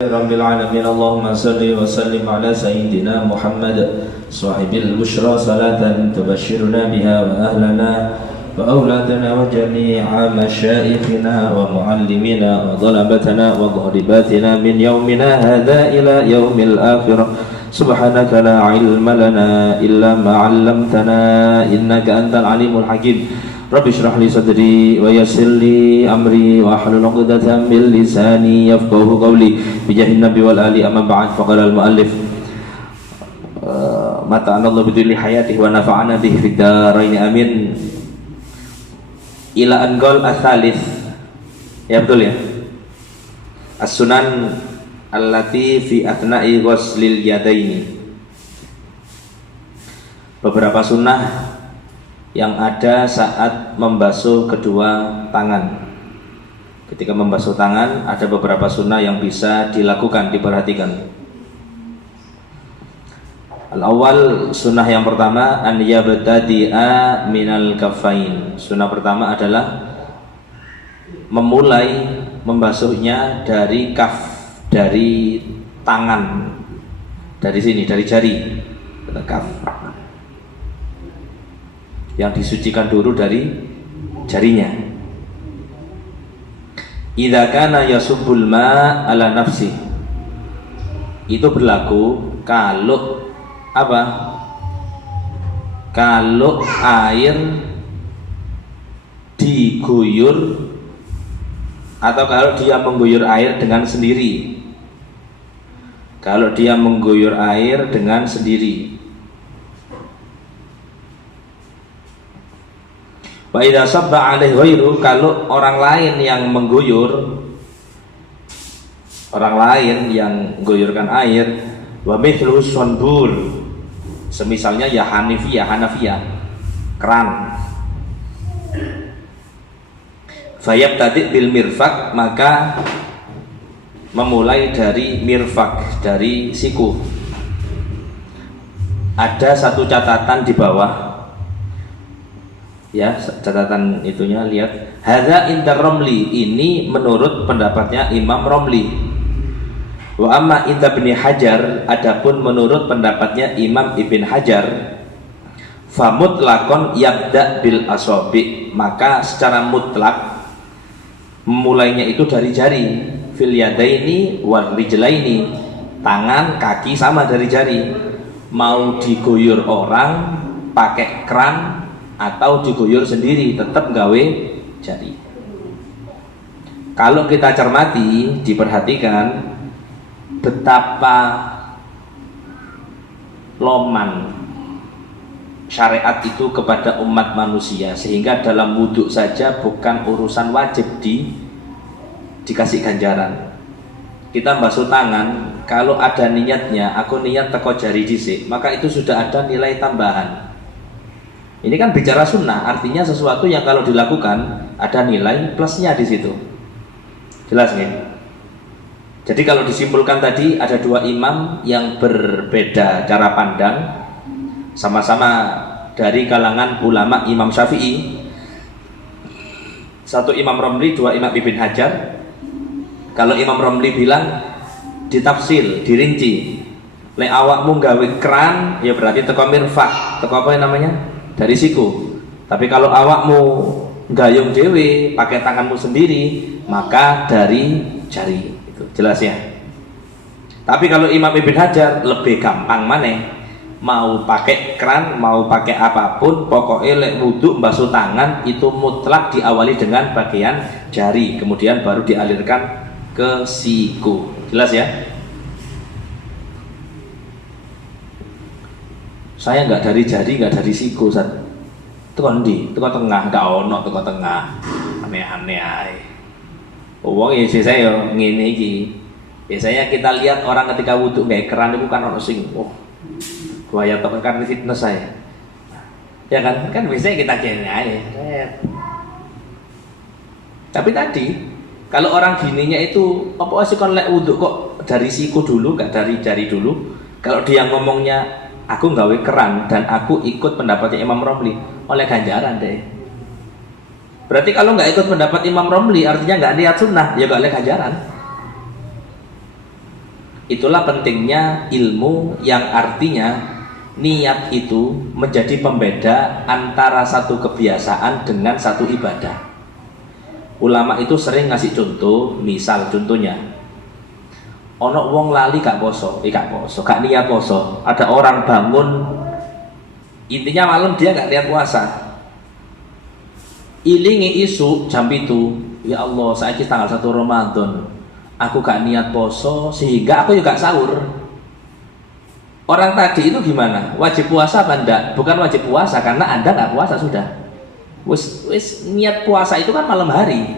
رب العالمين اللهم صل وسلم على سيدنا محمد صاحب البشرى صلاة تبشرنا بها وأهلنا وأولادنا وجميع مشايخنا ومعلمنا وطلبتنا وضرباتنا من يومنا هذا إلى يوم الآخرة. سبحانك لا علم لنا إلا ما علمتنا إنك أنت العليم الحكيم. رب اشرح لي صدري ويسر لي أمري واحلل عقدة من لساني يفقهوا قولي بجاه النبي والآل. أما بعد فقال المؤلف متعنا الله بطول حياته ونفعنا به في الدارين آمين. Ila anqal ats-tsalits, ya betul ya, as-sunan allati fi athna'i ghuslil yadaini, beberapa sunnah yang ada saat membasuh kedua tangan. Ketika membasuh tangan ada beberapa sunnah yang bisa dilakukan, diperhatikan. Al-awwal, sunnah yang pertama, an yabtadi'a minal kaffain. Sunnah pertama adalah memulai membasuhnya dari kaf, dari tangan, dari sini, dari jari, kaf. Yang disucikan dulu dari jarinya. Idza kana yasubbul ma' ala nafsi. Itu berlaku kalau apa? Kalau air diguyur atau kalau dia mengguyur air dengan sendiri. Kalau dia mengguyur air dengan sendiri. Wa idza sabba alaihi ghairu, kalau orang lain yang mengguyur, orang lain yang mengguyurkan air, wa mithlu sunbur, semisalnya ya Hanafiyah, keran, fayab tadi bil mirfak, maka memulai dari mirfak, dari siku. Ada satu catatan di bawah, ya, catatan itunya, lihat, hadza inda Romli, ini menurut pendapatnya Imam Romli. Wa amma inda Ibnu Hajar, adapun menurut pendapatnya Imam Ibn Hajar, famutlaqon yabda bil asabi, maka secara mutlak memulainya itu dari jari, fil yadaini wal rijlaini, tangan, kaki sama dari jari. Mau diguyur orang pakai keran atau diguyur sendiri, tetap gawe jari. Kalau kita cermati, diperhatikan betapa loman syariat itu kepada umat manusia, sehingga dalam wudhu saja bukan urusan wajib dikasih ganjaran. Kita basuh tangan, kalau ada niatnya, aku niat teko jari dhisik, maka itu sudah ada nilai tambahan. Ini kan bicara sunnah, artinya sesuatu yang kalau dilakukan ada nilai plusnya di situ. Jelas nggih? Jadi kalau disimpulkan tadi ada dua imam yang berbeda cara pandang, sama-sama dari kalangan ulama Imam Syafi'i. Satu Imam Romli, dua Imam Ibn Hajar. Kalau Imam Romli bilang ditafsil, dirinci, le awakmu gawe keran, ya berarti teko mirfak, teko apa namanya? Dari siku. Tapi kalau awakmu gayung dewe, pakai tanganmu sendiri, maka dari jari. Jelas ya. Tapi kalau Imam Ibn Hajar lebih gampang maneh, mau pakai keran, mau pakai apapun, pokoknya lek wudhu basuh tangan itu mutlak diawali dengan bagian jari, kemudian baru dialirkan ke siku. Jelas ya. Saya nggak dari jari, nggak dari siku, Ustaz. Tekan ndi? Tekan tengah, nggak ono tekan tengah. Aneh-aneh ae. Wong ya saya ngene iki. Biasanya kita lihat orang ketika wudhu nggak keran itu kan ono sing buaya tekan fitness saya. Ya kan? Kan biasanya kita kene ae. Tapi tadi kalau orang gininya itu apa sih kon lek wudhu kok dari siku dulu, nggak dari jari dulu. Kalau dia ngomongnya aku gawe keran dan aku ikut pendapatnya Imam Romli, oleh ganjaran deh. Berarti kalau nggak ikut pendapat Imam Romli artinya nggak niat sunnah, ya nggak oleh ganjaran. Itulah pentingnya ilmu yang artinya niat itu menjadi pembeda antara satu kebiasaan dengan satu ibadah. Ulama itu sering ngasih contoh, misal contohnya ono wong lali gak poso, gak niat poso. Ada orang bangun, intinya malam dia gak niat puasa. Ilingi isu jam itu, ya Allah, saiki tanggal 1 Ramadan. Aku gak niat poso sehingga aku juga sahur. Orang tadi itu gimana? Wajib puasa apa enggak? Bukan wajib puasa karena Anda gak puasa sudah. Wis niat puasa itu kan malam hari.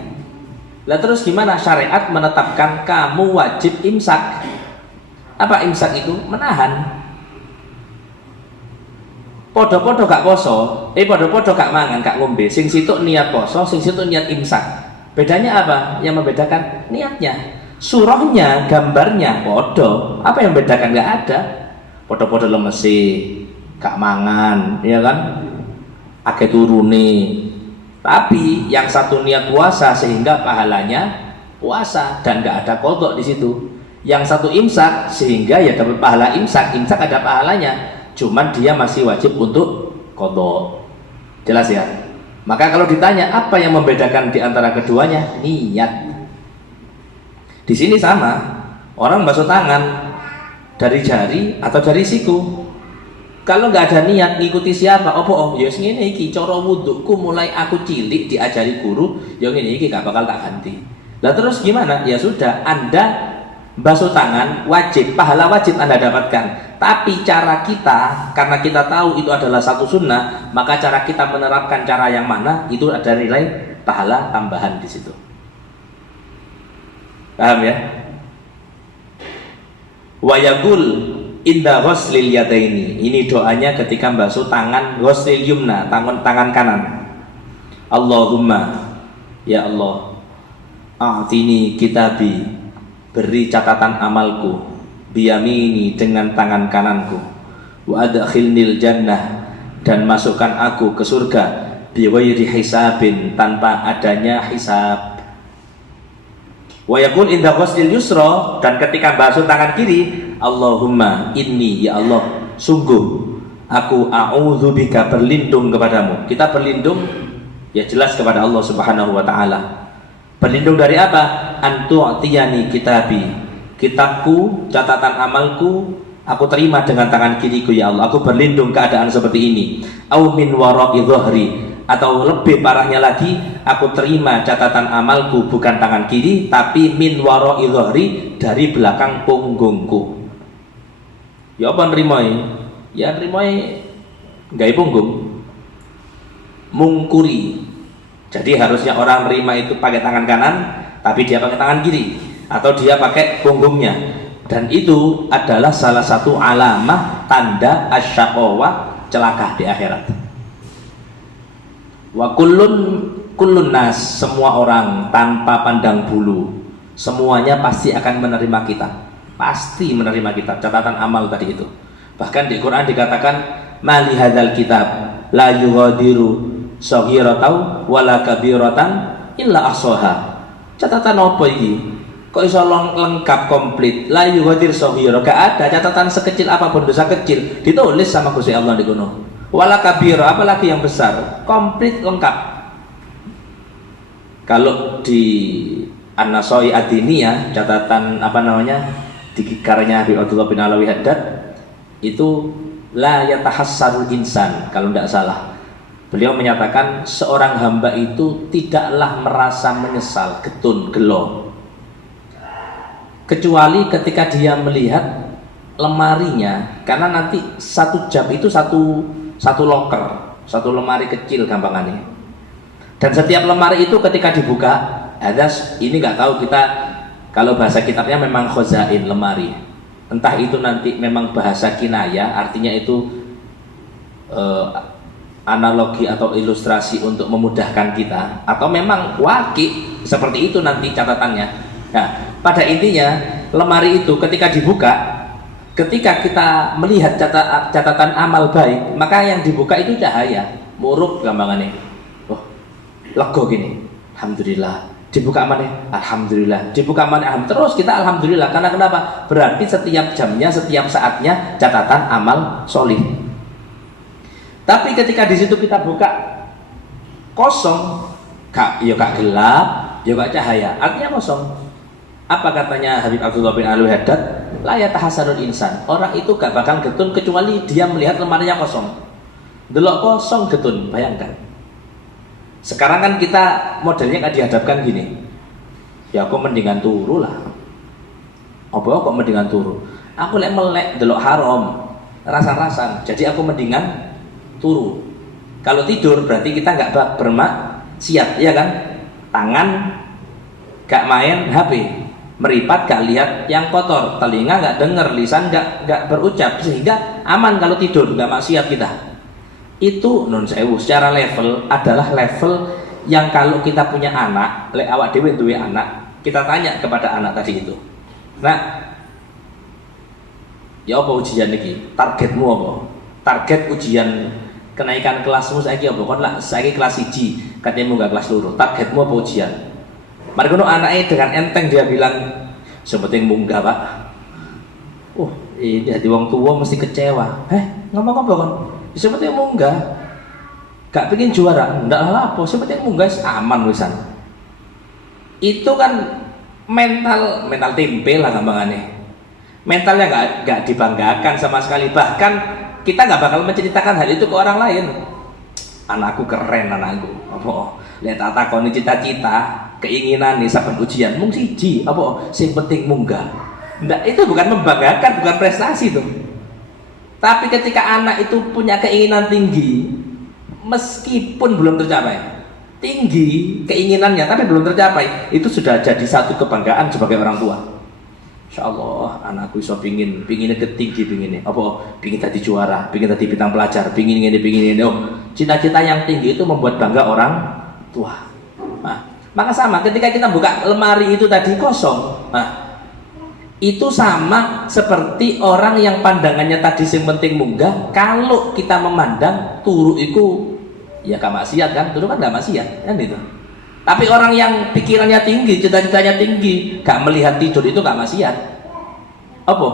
Lah terus gimana syariat menetapkan kamu wajib imsak? Apa imsak itu? Menahan. Podo-podo gak poso, podo-podo gak mangan, gak ngombe. Sing situ niat poso, sing situ niat imsak. Bedanya apa? Yang membedakan niatnya. Surahnya, gambarnya podo. Apa yang membedakan? Gak ada. Podo-podo lemesi, gak mangan, ya kan? Akeh turune. Tapi yang satu niat puasa sehingga pahalanya puasa dan gak ada kodok di situ. Yang satu imsak sehingga ya dapat pahala imsak ada pahalanya. Cuman dia masih wajib untuk kodok. Jelas ya? Maka kalau ditanya apa yang membedakan di antara keduanya? Niat. Di sini sama. Orang basuh tangan dari jari atau dari siku. Kalau nggak ada niat ngikuti siapa, ya ngene iki cara wudhuku mulai aku cilik diajari guru, ya ngene iki gak bakal tak ganti. Lah terus gimana? Ya sudah, Anda basuh tangan wajib, pahala wajib Anda dapatkan. Tapi cara kita, karena kita tahu itu adalah satu sunnah, maka cara kita menerapkan cara yang mana itu ada nilai pahala tambahan di situ. Paham ya? Wa yaqul inda ghuslil yadaini. Ini doanya ketika basuh tangan, ghuslil yumna, tangan kanan. Allahumma, ya Allah, a'tini kitabi, beri catatan amalku, biyamini, dengan tangan kananku, wa adkhilnil jannah, dan masukkan aku ke surga, biwairi hisabin, tanpa adanya hisab. Wa yakun inda ghuslil yusra, dan ketika basuh tangan kiri, Allahumma inni, ya Allah, sungguh aku a'udzubika, berlindung kepadamu. Kita berlindung ya jelas kepada Allah Subhanahu wa taala. Berlindung dari apa? Antu'tiyani kitabi, kitabku, catatan amalku, aku terima dengan tangan kiriku ya Allah. Aku berlindung keadaan seperti ini. Au min wara'i dhahri, atau lebih parahnya lagi, aku terima catatan amalku bukan tangan kiri tapi min wara'i dhahri, dari belakang punggungku. Ya apa nrimoi? Ya nrimoi gawe punggung. Mungkuri. Jadi harusnya orang nerima itu pakai tangan kanan tapi dia pakai tangan kiri, atau dia pakai punggungnya. Dan itu adalah salah satu alamah tanda asyaqawah, celaka di akhirat. Wa kullun nas, semua orang tanpa pandang bulu, semuanya pasti akan menerima kita. Pasti menerima kita, catatan amal tadi itu. Bahkan di Quran dikatakan mali hadzal kitab la yughadiru shaghiratan wala kabiratan illa ahsaha. Catatan apa iki? Kok iso lengkap komplit? La yughadir shaghira, gak ada catatan sekecil apapun dosa kecil ditulis sama Gusti Allah di kono. Wala kabira, apalagi yang besar, komplit lengkap. Kalau di An-Nasai Ad-Diniyah, catatan di karya Habib Abdullah bin Alawi Haddad, itu la yatahassarul insan, kalau tidak salah. Beliau menyatakan seorang hamba itu tidaklah merasa menyesal, getun, gelo, kecuali ketika dia melihat lemarinya, karena nanti satu jam itu satu loker, satu lemari kecil gampangannya. Dan setiap lemari itu ketika dibuka, ada ini nggak tahu kita, kalau bahasa kitabnya memang khozain, lemari. Entah itu nanti memang bahasa kinaya, artinya itu analogi atau ilustrasi untuk memudahkan kita, atau memang waki seperti itu nanti catatannya. Nah, pada intinya lemari itu ketika dibuka, ketika kita melihat catatan amal baik, maka yang dibuka itu cahaya, muruk gampangannya. Oh, lego gini, alhamdulillah, dibuka mana? Alhamdulillah. Dibuka mana? Alhamdulillah. Terus kita alhamdulillah. Karena kenapa? Berarti setiap jamnya, setiap saatnya catatan amal solih. Tapi ketika di situ kita buka kosong, ya gak gelap, ya gak cahaya. Artinya kosong. Apa katanya Habib Abdullah bin Alwi Haddad? La yatahasanul insan. Orang itu gak bakal getun kecuali dia melihat lemarinya kosong. Delok kosong getun, bayangkan. Sekarang kan kita modelnya kan dihadapkan gini, ya aku mendingan turu lah. Apa kok mendingan turu? Aku lek melek delok haram, rasa-rasan. Jadi aku mendingan turu. Kalau tidur berarti kita nggak bermaksiat, ya kan? Tangan gak main HP, meripat gak lihat yang kotor, telinga gak denger, lisan gak berucap, sehingga aman kalau tidur, gak maksiat kita. Itu non sewu secara level adalah level yang kalau kita punya anak, lek awak dhewe duwe anak, kita tanya kepada anak tadi itu. Nah, ya apa ujian iki? Targetmu apa? Target ujian kenaikan kelasmu saiki apa? Kon lah saiki kelas 1, katanya enggak kelas 2. Targetmu apa ujian? Mari kono anaknya dengan enteng dia bilang, "Sepenting munggah, Pak." Ini hati wong tua mesti kecewa. Ngomong apa kon? Sepenting munggah. Gak pengen juara, ndak lah apa, sepenting munggah aman wisan. Itu kan mental tempe lah gampangannya. Mentalnya gak dibanggakan sama sekali. Bahkan kita gak bakal menceritakan hal itu ke orang lain. Anakku keren, anakku. Apa? Lihat takoni cita-cita, keinginan nih saben ujian mung siji, apa sing penting munggah. Ndak, itu bukan membanggakan, bukan prestasi tuh. Tapi ketika anak itu punya keinginan tinggi, meskipun belum tercapai, tinggi keinginannya tapi belum tercapai, itu sudah jadi satu kebanggaan sebagai orang tua. Insya Allah anakku iso pinginnya ketinggi, pinginnya apa, pingin tadi juara, pingin tadi bintang pelajar, pingin ini. Cita-cita yang tinggi itu membuat bangga orang tua. Nah, maka sama ketika kita buka lemari itu tadi kosong, itu sama seperti orang yang pandangannya tadi yang penting munggah. Kalau kita memandang turu itu ya gak maksiat kan, turu kan gak maksiat kan itu. Tapi orang yang pikirannya tinggi, cita-citanya tinggi, gak melihat tidur itu gak maksiat. Apa?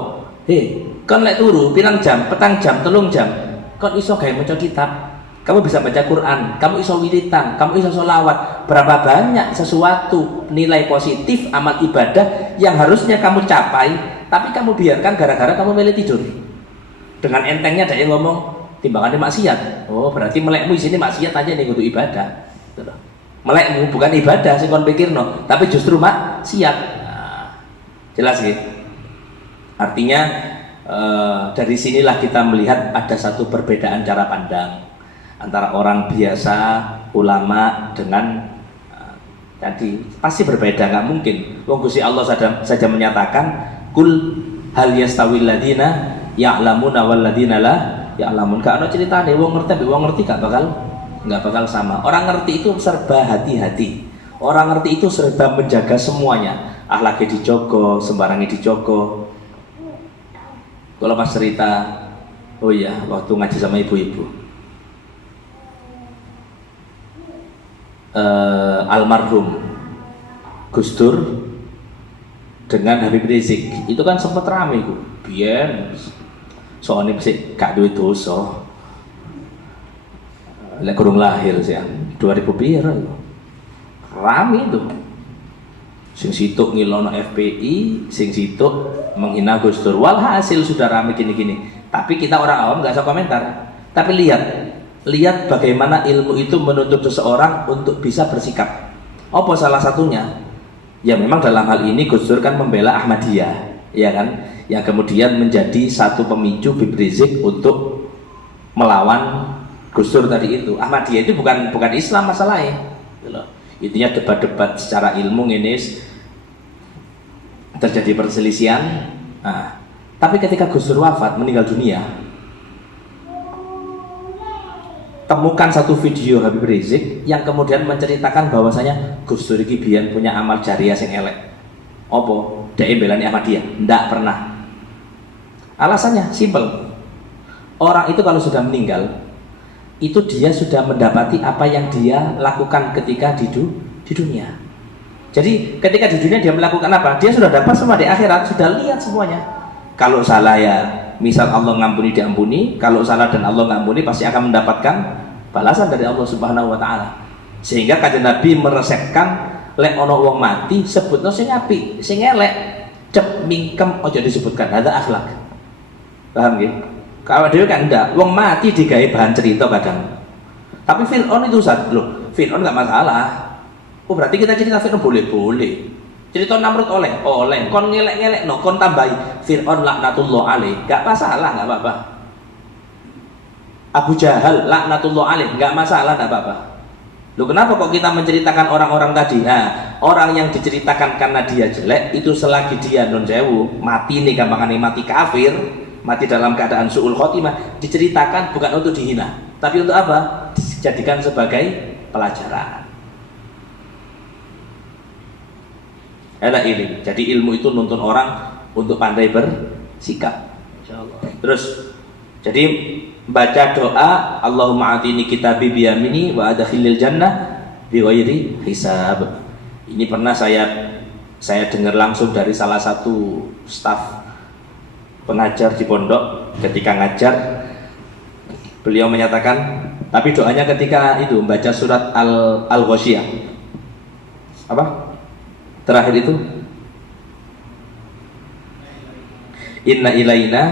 Kon lek turu pirang jam, petang jam, 3 jam, kon iso gawe maca kitab, kamu bisa baca Quran, kamu iso wiritan, kamu iso sholawat. Berapa banyak sesuatu nilai positif amal ibadah yang harusnya kamu capai, tapi kamu biarkan gara-gara kamu milih tidur. Dengan entengnya ada yang ngomong timbangannya maksiat. Oh, berarti melekmu di sini maksiat aja nih untuk ibadah. Melekmu bukan ibadah sing kon pikirno, tapi justru maksiat. Nah, jelas gitu. Artinya dari sinilah kita melihat ada satu perbedaan cara pandang antara orang biasa, ulama dengan tadi pasti berbeda, nggak mungkin. Wong Gusti Allah saja menyatakan kul hal yastawil ladina ya'lamuna wal ladina la ya'lamun. Gak ada ceritane wong ngerti gak bakal sama. Orang ngerti itu serba hati-hati. Orang ngerti itu serba menjaga semuanya. Akhlaknya dijogo, sembarangnya dijogo. Kalau pas cerita, oh iya, waktu ngaji sama ibu-ibu, almarhum Gus Dur dengan Habib Rizik itu kan sempat rame ku biyen soalnya mesti gak duit dosa lek kurang lahir sih 2000 pira rame itu sing situk ngilono FPI, sing situk menghina Gus Dur. Walhasil sudah rame gini-gini, tapi kita orang awam gak usah komentar. Tapi lihat bagaimana ilmu itu menuntut seseorang untuk bisa bersikap. Apa salah satunya? Ya memang dalam hal ini Gus Dur kan membela Ahmadiyah, ya kan? Yang kemudian menjadi satu pemicu Habib Rizik untuk melawan Gus Dur tadi itu. Ahmadiyah itu bukan Islam masalahnya. Intinya debat-debat secara ilmu ini terjadi perselisihan. Nah, tapi ketika Gus Dur wafat, meninggal dunia, temukan satu video Habib Rizik yang kemudian menceritakan bahwasanya Gus Dur iki biyen punya amal jariah sing elek. Apa? Dhek belani Ahmadiyah? Ndak pernah. Alasannya simpel. Orang itu kalau sudah meninggal, itu dia sudah mendapati apa yang dia lakukan ketika di dunia. Jadi ketika di dunia dia melakukan apa? Dia sudah dapat semua di akhirat, sudah lihat semuanya. Kalau salah ya, misal Allah ngampuni diampuni, kalau salah dan Allah ngampuni pasti akan mendapatkan balasan dari Allah Subhanahu wa taala. Sehingga kanjeng Nabi meresepkan lek ono wong mati sebutno sing apik, sing elek cep mingkem aja disebutkan. Ada akhlak. Paham nggih? Kalau dhewe kan enggak, wong mati digawe bahan cerita kadang. Tapi Fir'aun itu Ustaz, loh, Fir'aun enggak masalah. Oh berarti kita cerita Fir'aun boleh-boleh. Cerita Namrud oleh, kon ngelek-ngelek no, kon tambahi Fir'aun laknatullah alaih, enggak masalah, enggak apa-apa. Abu Jahal laknatullah alaih, enggak masalah, enggak apa-apa. Loh kenapa kok kita menceritakan orang-orang tadi? Nah, orang yang diceritakan karena dia jelek itu selagi dia non sewu, mati nih gampangane mati kafir, mati dalam keadaan su'ul khotimah, diceritakan bukan untuk dihina, tapi untuk apa? Dijadikan sebagai pelajaran. Ada ilmu. Jadi ilmu itu nuntun orang untuk pandai bersikap. Insyaallah. Terus jadi baca doa Allahumma atini kitabi biyamini wa adkhilil jannah bighairi hisab. Ini pernah saya dengar langsung dari salah satu staf pengajar di pondok ketika ngajar. Beliau menyatakan, tapi doanya ketika itu membaca surat Al-Ghasyiyah. Apa? Terakhir itu inna ilaina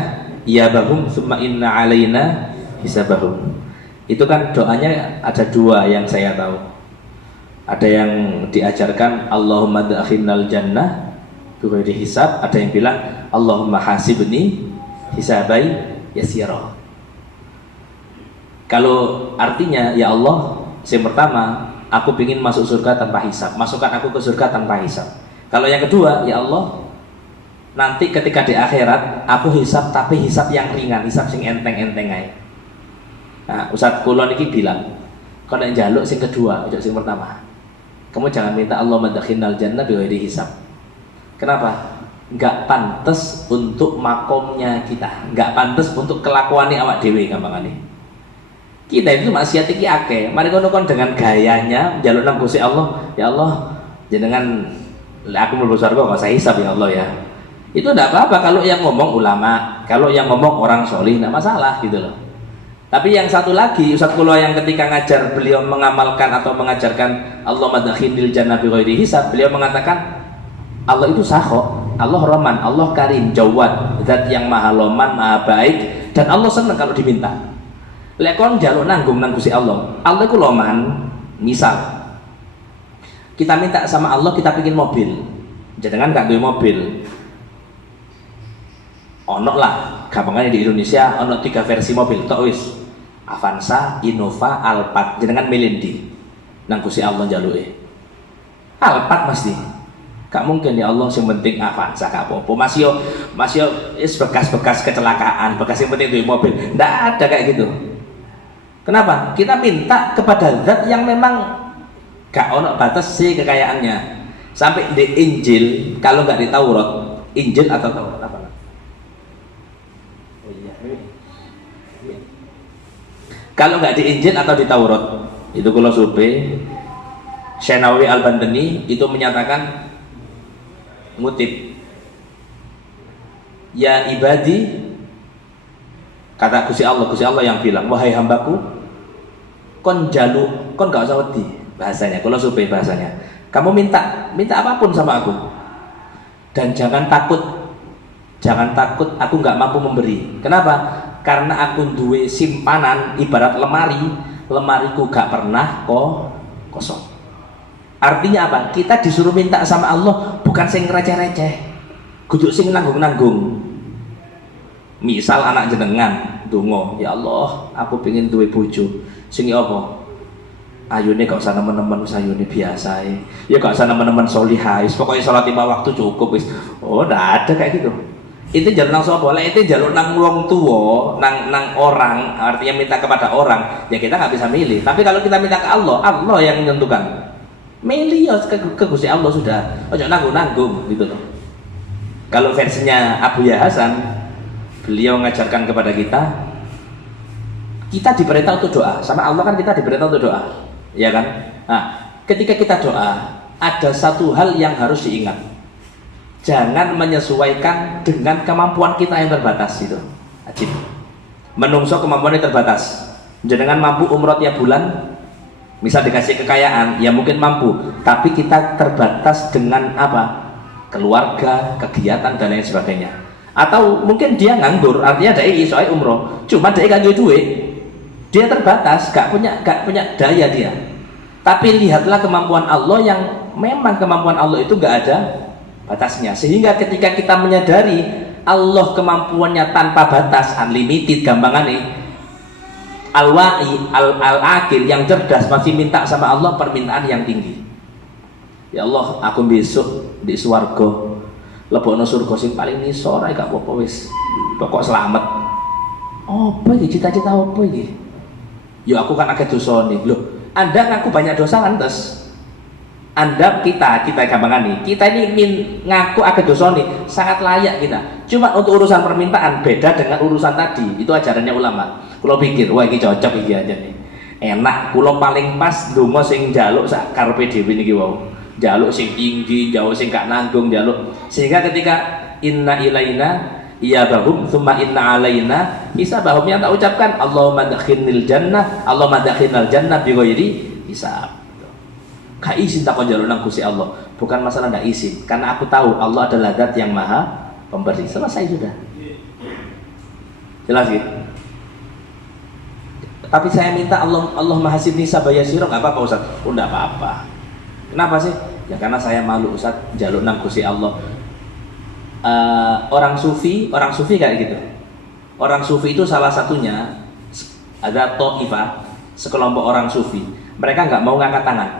iyabahum summa inna alaina hisabahum. Itu kan doanya ada dua yang saya tahu. Ada yang diajarkan Allahumma adkhilnal jannah bighairi hisab, ada yang bilang Allahumma hasibni hisabai yasira. Kalau artinya ya Allah, yang pertama aku ingin masuk surga tanpa hisab, masukkan aku ke surga tanpa hisab. Kalau yang kedua, ya Allah, nanti ketika di akhirat aku hisab tapi hisab yang ringan, hisab sing enteng-enteng ae. Nah, Ustaz kula niki bilang, kalau nek njaluk sing kedua, ojo sing pertama. Kamu jangan minta Allah madkhinal jannah bighairi hisab. Kenapa? Enggak pantas untuk makomnya kita, enggak pantas untuk kelakuannya awak dhewe gampangane. Kita itu maksiat iki akeh. Mari kono kon dengan gayanya njaluk nang Gusti Allah, ya Allah, jenengan aku mlebu surga kok saya hisab ya Allah ya. Itu enggak apa-apa kalau yang ngomong ulama, kalau yang ngomong orang solih enggak masalah gitu loh. Tapi yang satu lagi, Ustaz kula yang ketika ngajar beliau mengamalkan atau mengajarkan Allah madkhilil jannah bighairi hisab, beliau mengatakan Allah itu sakho, Allah Rahman, Allah Karim, Jawad, zat yang maha loman, maha baik, dan Allah senang kalau diminta. Lek kon njaluk nanggung nang Gusti Allah. Allah iku loman. Misal kita minta sama Allah kita pengin mobil. Jangan gak duwe mobil. Ono lah, gampangane di Indonesia ono 3 versi mobil tok wis. Avanza, Innova, Alphard. Jenengan milih ndi? Nang Gusti Allah njaluke. Alphard mesti. Gak mungkin ya Allah, yang penting Avanza gak apa-apa. Masih yo bekas-bekas kecelakaan, bekas yang penting duwe mobil. Ndak ada kayak gitu. Kenapa? Kita minta kepada zat yang memang gak ono batas sih kekayaannya. Sampai di Injil, kalau gak di Taurat, Injil atau Taurat apa? Oh iya. Kalau gak di Injil atau di Taurat, itu kalau survei Syenawi Al-Bantani itu menyatakan ngutip, ya ibadi, kata Gusti Allah yang bilang, wahai hambaku, kon jaluk, kon gak usah wedi bahasanya, kalau supaya bahasanya, kamu minta apapun sama aku, dan jangan takut aku gak mampu memberi. Kenapa? Karena aku duwe simpanan ibarat lemariku gak pernah kosong. Artinya apa? Kita disuruh minta sama Allah bukan sing receh-receh, kudu sing nanggung-nanggung. Misal anak jenengan donga, ya Allah, aku pengen duwe bojo sing apa? Ayune gak usah nemen-nemen, ayune biasa ya gak usah nemen-nemen solihah, pokoknya sholat 5 waktu cukup wis. Oh, ndak ada kayak gitu. Itu jalur nang sapa? Lek itu jalur nang wong tuwa, nang orang, artinya minta kepada orang, ya kita nggak bisa milih. Tapi kalau kita minta ke Allah, Allah yang menentukan. Milih ya ke Gusti Allah sudah. Ojo nanggung-nanggung gitu loh. Kalau versinya Abu Ya Hasan, beliau mengajarkan kepada kita diperintah untuk doa. Sama Allah kan kita diperintah untuk doa, ya kan? Nah, ketika kita doa, ada satu hal yang harus diingat. Jangan menyesuaikan dengan kemampuan kita yang terbatas itu. Ajib. Menungso kemampuannya terbatas. Jangan mampu umroh tiap bulan, misal dikasih kekayaan, ya mungkin mampu, tapi kita terbatas dengan apa? Keluarga, kegiatan dan lain sebagainya. Atau mungkin dia nganggur, artinya dia isoai umroh, cuma dia kan duit, dia terbatas, gak punya daya dia. Tapi lihatlah kemampuan Allah yang memang kemampuan Allah itu gak ada batasnya. Sehingga ketika kita menyadari Allah kemampuannya tanpa batas, unlimited, gampangannya al-wa'i, al-akil, yang cerdas masih minta sama Allah permintaan yang tinggi. Ya Allah, aku besok di swarga lebokno surga sing paling ngisor ae gak apa-apa wis. Pokok selamat. Apa iki cita-cita apa iki? Ya aku kan akeh dosane. Loh, Anda ngaku banyak dosa lantas. Anda kita gampangane. Kita ini ngaku akeh dosane, sangat layak kita. Cuma untuk urusan permintaan beda dengan urusan tadi. Itu ajarannya ulama. Kulo pikir, wah iki cocok iki aja nih. Enak, kulo paling pas donga sing njaluk sak karepe dhewe niki wau. Njaluk sing tinggi, njaluk sing gak nanggung, njaluk. Sehingga ketika inna ilaina iyabahum tsumma inna alaina hisabahum, yang tak ucapkan Allahumma adkhilnil jannah, Allahumma adkhilnal jannah bi ghairi hisab. Gak izin tak njaluk nang Gusti Allah. Bukan masalah ndak izin, karena aku tahu Allah adalah zat yang maha pemberi. Selesai sudah. Jelas gitu. Tapi saya minta Allah mahasibni sabaya sirah, nggak apa-apa Ustaz. Oh nggak apa-apa. Kenapa sih? Ya karena saya malu Ustaz, jaluk nang Gusti Allah. Orang sufi kayak gitu. Orang sufi itu salah satunya ada ta'ifah, sekelompok orang sufi. Mereka nggak mau ngangkat tangan.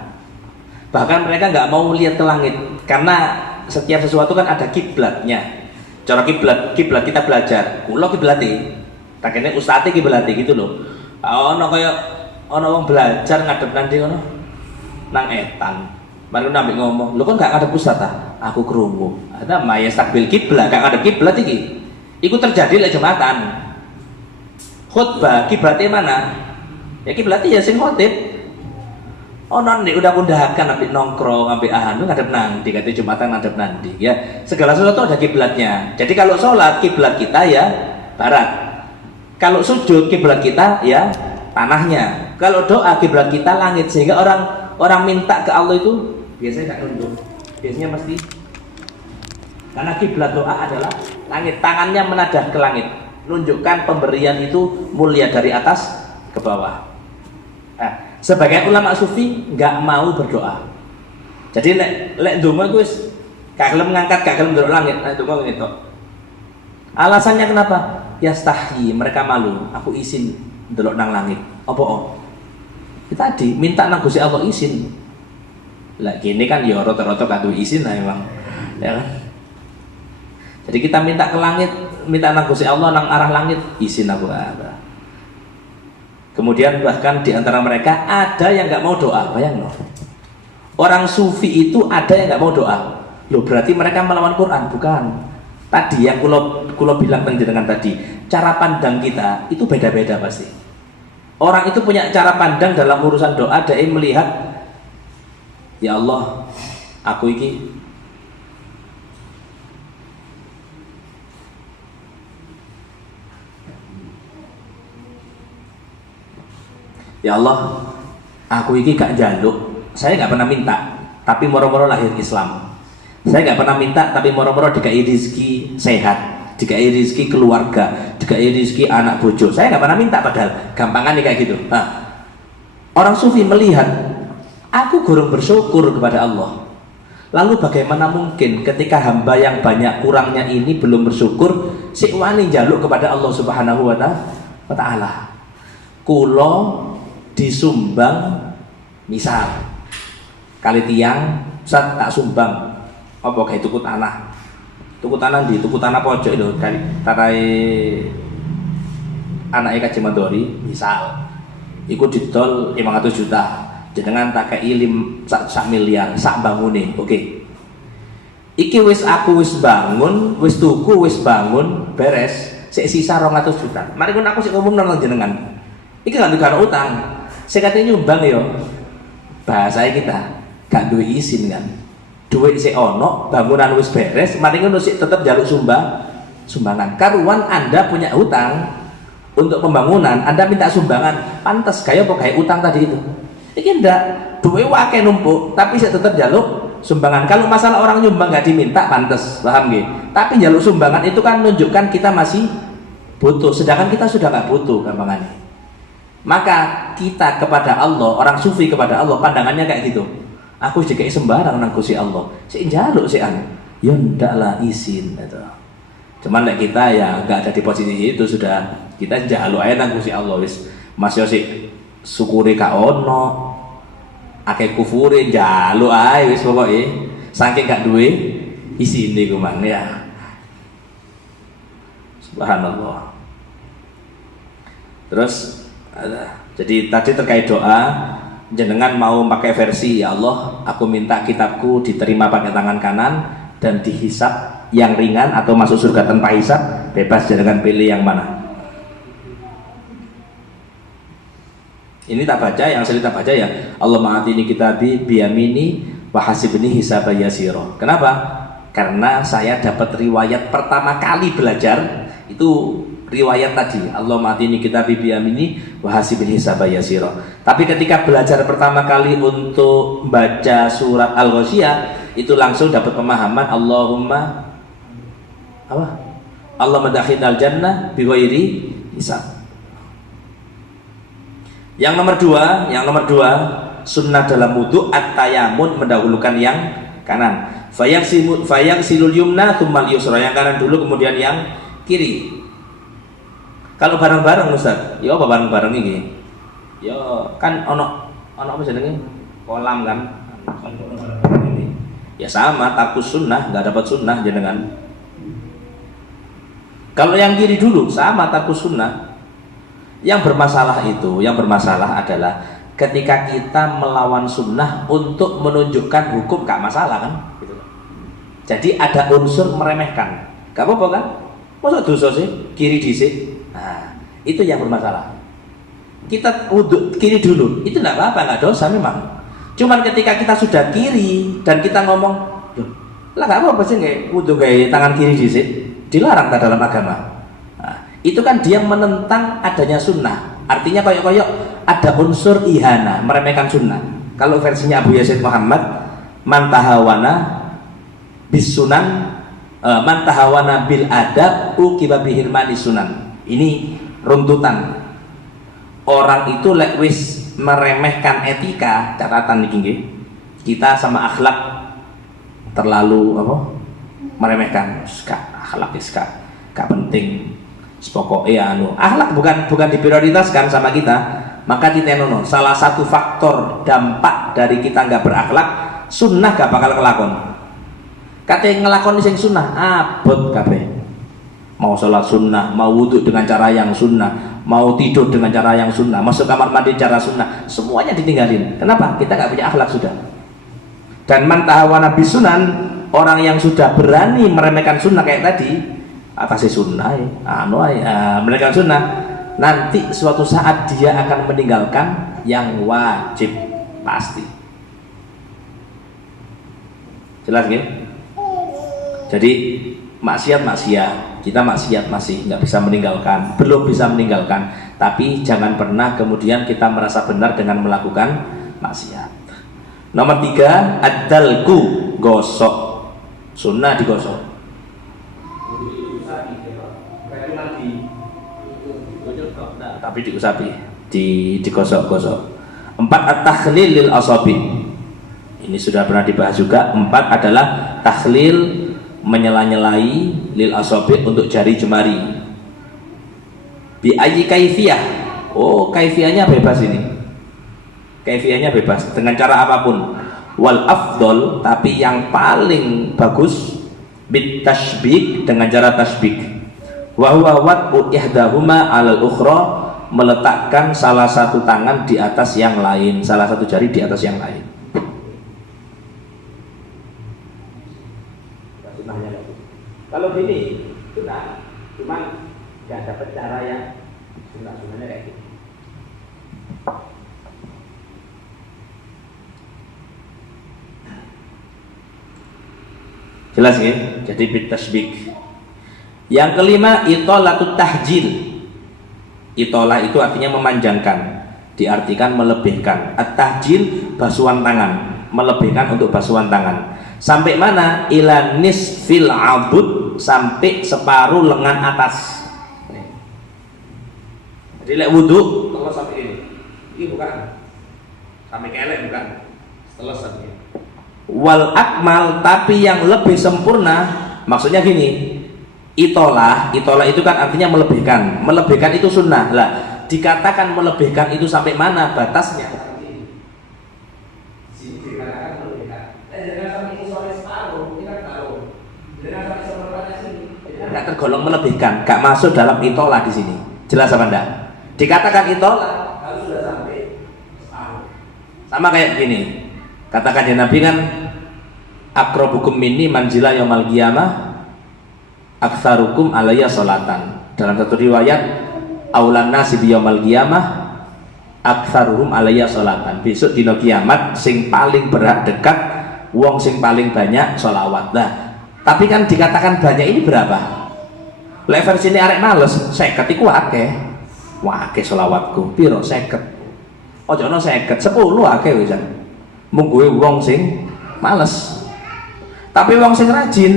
Bahkan mereka nggak mau lihat ke langit, karena setiap sesuatu kan ada kiblatnya. Cara kiblat kita belajar. Kulo kiblati, tak kene ustadz kiblati gitu loh. Ono kaya ono wong belajar ngadep nanti ngono nang etan. Mari nambah ngomong, "Lho kok gak ngadep ustaz ta?" Aku krungu. Ada mayas takbil kiblat, gak ngadep kiblat iki. Iku terjadi lek Jumatan. Khutbah kiblatnya mana? Ya kiblatnya ya sing khotib. Ono nek udah undahakan ambek nongkrong ambek anu ngadep nanti, kata Jumatan ngadep nanti. Ya, segala sesuatu ada kiblatnya. Jadi kalau sholat kiblat kita ya barat. Kalau sujud kiblat kita ya tanahnya. Kalau doa kiblat kita langit. Sehingga orang minta ke Allah itu biasanya nggak nunduk. Biasanya mesti, karena kiblat doa adalah langit. Tangannya menadah ke langit, menunjukkan pemberian itu mulia dari atas ke bawah. Nah, sebagian ulama sufi nggak mau berdoa. Jadi lek ndonga kuwi wis gak gelem ngangkat, gak gelem ndelok langit, nek ndonga ngene tok. Alasannya kenapa? Yastahi, mereka malu. Aku izin ndelok nang langit. Apa oh? Tadi minta nang Gusti Allah izin. Lah gini kan ya rata-rata kado izin lah emang. Ya kan? Jadi kita minta ke langit, minta nang Gusti Allah nang arah langit, izin aku apa. Kemudian bahkan di antara mereka ada yang nggak mau doa. Bayang loh. Orang sufi itu ada yang nggak mau doa. Loh berarti mereka melawan Quran? Bukan. Tadi yang kulo bilang dengan tadi, cara pandang kita itu beda-beda pasti. Orang itu punya cara pandang dalam urusan doa. Dia melihat, ya Allah, aku ini ya Allah, aku ini gak jaluk. Saya gak pernah minta, tapi moro-moro lahir Islam. Saya gak pernah minta, tapi moro-moro dikai rezeki sehat, dikai rezeki keluarga, dikai rezeki anak bojo. Saya gak pernah minta, padahal gampangan nih kayak gitu. Nah, orang sufi melihat, aku gurung bersyukur kepada Allah. Lalu bagaimana mungkin ketika hamba yang banyak kurangnya ini belum bersyukur, si wani jaluk kepada Allah Subhanahu wa Ta'ala. Kulo disumbang, misal kali tiang Ustaz tak sumbang apa kayak tuku tanah di tuku tanah pojok itu dari tarai anaknya Kaji Mandori misal ikut didol 500 juta jenengan tak ilim sak miliar sak bangune. Oke. Iki wis aku wis bangun, wis tuku, wis bangun, beres sik sisa 200 juta. Mari kun aku sik ngomong nang jenengan iki kan utang. Saya katanya nyumbang yo bahasa kita gak duwe izin kan. Duit sik ono, bangunan wis beres, mari ngono sik tetep njaluk sumbangan. Karuan Anda punya hutang untuk pembangunan, Anda minta sumbangan, pantes gaya apa kayak utang tadi itu. Iki ndak, duit wae numpuk, tapi sik tetep njaluk sumbangan. Kalau masalah orang nyumbang gak diminta, pantes, paham nggih? Tapi njaluk sumbangan itu kan menunjukkan kita masih butuh, sedangkan kita sudah gak butuh gampangannya. Maka kita kepada Allah, orang sufi kepada Allah pandangannya kayak gitu. Aku juga sembarang nang Gusti Allah. Sik njaluk sik anu. Ya ndaklah izin gitu. Cuman lek kita ya enggak ada di posisi itu, sudah kita njaluk ae nang Gusti Allah wis. Mas yo sik syukuri ka ono. Akeh kufure njaluk ae wis pokoke. Saking gak duwe isine ku man ya. Subhanallah. Terus jadi tadi terkait doa, jenengan mau pakai versi ya Allah, aku minta kitabku diterima pakai tangan kanan dan dihisap yang ringan atau masuk surga tanpa hisap, bebas, jenengan pilih yang mana. Ini tak baca, yang saya tak baca ya Allah ma'atini kitabi biyamini wa hasibni hisaba yasira. Kenapa? Karena saya dapat riwayat pertama kali belajar itu riwayat tadi, Allah ma'atini kitabi biyamini wa hasibni hisaba yasira. Tapi ketika belajar pertama kali untuk baca surat Al-Ghasyiyah itu langsung dapat pemahaman Allahumma apa? Allahumma dakhilnal jannah bighairi hisab. Yang nomor dua, sunnah dalam wudu at-tayamun, mendahulukan yang kanan. Fayagsilul yumna tsummal yusra, yang kanan dulu kemudian yang kiri. Kalau bareng-bareng Ustaz, ya apa bareng-bareng ini? Ya kan ono apa jenenge? Kolam kan. Ya sama, takus sunnah, enggak dapat sunnah jenengan. Kalau yang kiri dulu sama, takus sunnah. Yang bermasalah adalah ketika kita melawan sunnah untuk menunjukkan hukum, gak masalah kan? Gitu. Jadi ada unsur meremehkan, gak apa-apa kan? Masa dosa sih kiri dhisik? Nah, itu yang bermasalah. Kita wudhu kiri dulu, itu gak apa-apa, gak dosa memang. Cuman ketika kita sudah kiri dan kita ngomong, lah gak apa-apa sih nggak wudhu gaya tangan kiri dhisik, dilarang tak dalam agama. Itu kan dia menentang adanya sunnah. Artinya koyok-koyok ada unsur ihana, meremehkan sunnah. Kalau versinya Abu Yazid Muhammad, man tahawana bis sunan, man tahawana bil adab uqiba bihil manis sunan. Ini runtutan. Orang itu lek wis meremehkan etika, catatan iki nggih. Kita sama akhlak terlalu apa? Meremehkan. Akhlak gak penting. Pokoknya akhlak bukan diprioritaskan sama kita, maka kita salah satu faktor dampak dari kita nggak berakhlak, sunnah gak bakal ngelakon. Katanya ngelakon sing sunnah abot kabeh. Mau sholat sunnah, mau wudhu dengan cara yang sunnah, mau tidur dengan cara yang sunnah, masuk kamar mandi cara sunnah, semuanya ditinggalin. Kenapa? Kita nggak punya akhlak sudah. Dan man tahawana bisunan, orang yang sudah berani meremehkan sunnah kayak tadi, atasi sunnah, meninggalkan sunnah, nanti suatu saat dia akan meninggalkan yang wajib, pasti. Jelas nggih? Jadi maksiat kita maksiat masih nggak bisa meninggalkan, belum bisa meninggalkan, tapi jangan pernah kemudian kita merasa benar dengan melakukan maksiat. Nomor 3, ad-dalku, gosok, sunnah digosok. Tapi diusapi, digosok-gosok. 4, at-takhlil lil asabi. Ini sudah pernah dibahas juga. 4 adalah takhlil, menyela-nyelai lil asabi, untuk jari jemari. Bi ayyi kaifiyah. Oh, kaifiyahnya bebas ini. Kaifiyahnya bebas dengan cara apapun. Wal afdol, tapi yang paling bagus bit tashbik, dengan cara tasbik. Wa huwa wad'u ihdahuma 'alal ukhra, meletakkan salah satu tangan di atas yang lain, salah satu jari di atas yang lain. Kalau gini sunnah, cuman nggak dapat cara yang sunnah-sunnahnya kayak gini. Jelas ya? Jadi bitasbik. Yang kelima, itolatut tahjil. Itolah itu artinya memanjangkan, diartikan melebihkan. At-tahjil basuhan tangan, melebihkan untuk basuhan tangan. Sampai mana? Ila nisfil abud, sampai separuh lengan atas. Jadi lek wudu kalau sampai ini. Ini bukan. Sampai kelek bukan. Selesai. Wal akmal, tapi yang lebih sempurna, maksudnya gini. Itolah itu kan artinya melebihkan. Melebihkan itu sunnah. Lah, dikatakan melebihkan itu sampai mana batasnya? Nggak tergolong melebihkan, nggak masuk dalam itolah di sini. Jelas apa enggak? Dikatakan itolah kalau sudah sampai separuh. Sama kayak gini. Katakan ya Nabi kan, akrabukum minni manzila yaumal qiyamah aktsarukum alayya sholatan. Dalam satu riwayat, aulan nasi biyaumil qiyamah aktsaruhum alayya sholatan. Besok dina kiamat sing paling berhak dekat wong sing paling banyak sholawat. Nah, tapi kan dikatakan banyak ini berapa? Lek versi ini arek males 50 iku akeh. Wah, akeh sholawatku. Piro 50? Ojo ono 50, 10 akeh wisan. Mung kowe wong sing males. Tapi wong sing rajin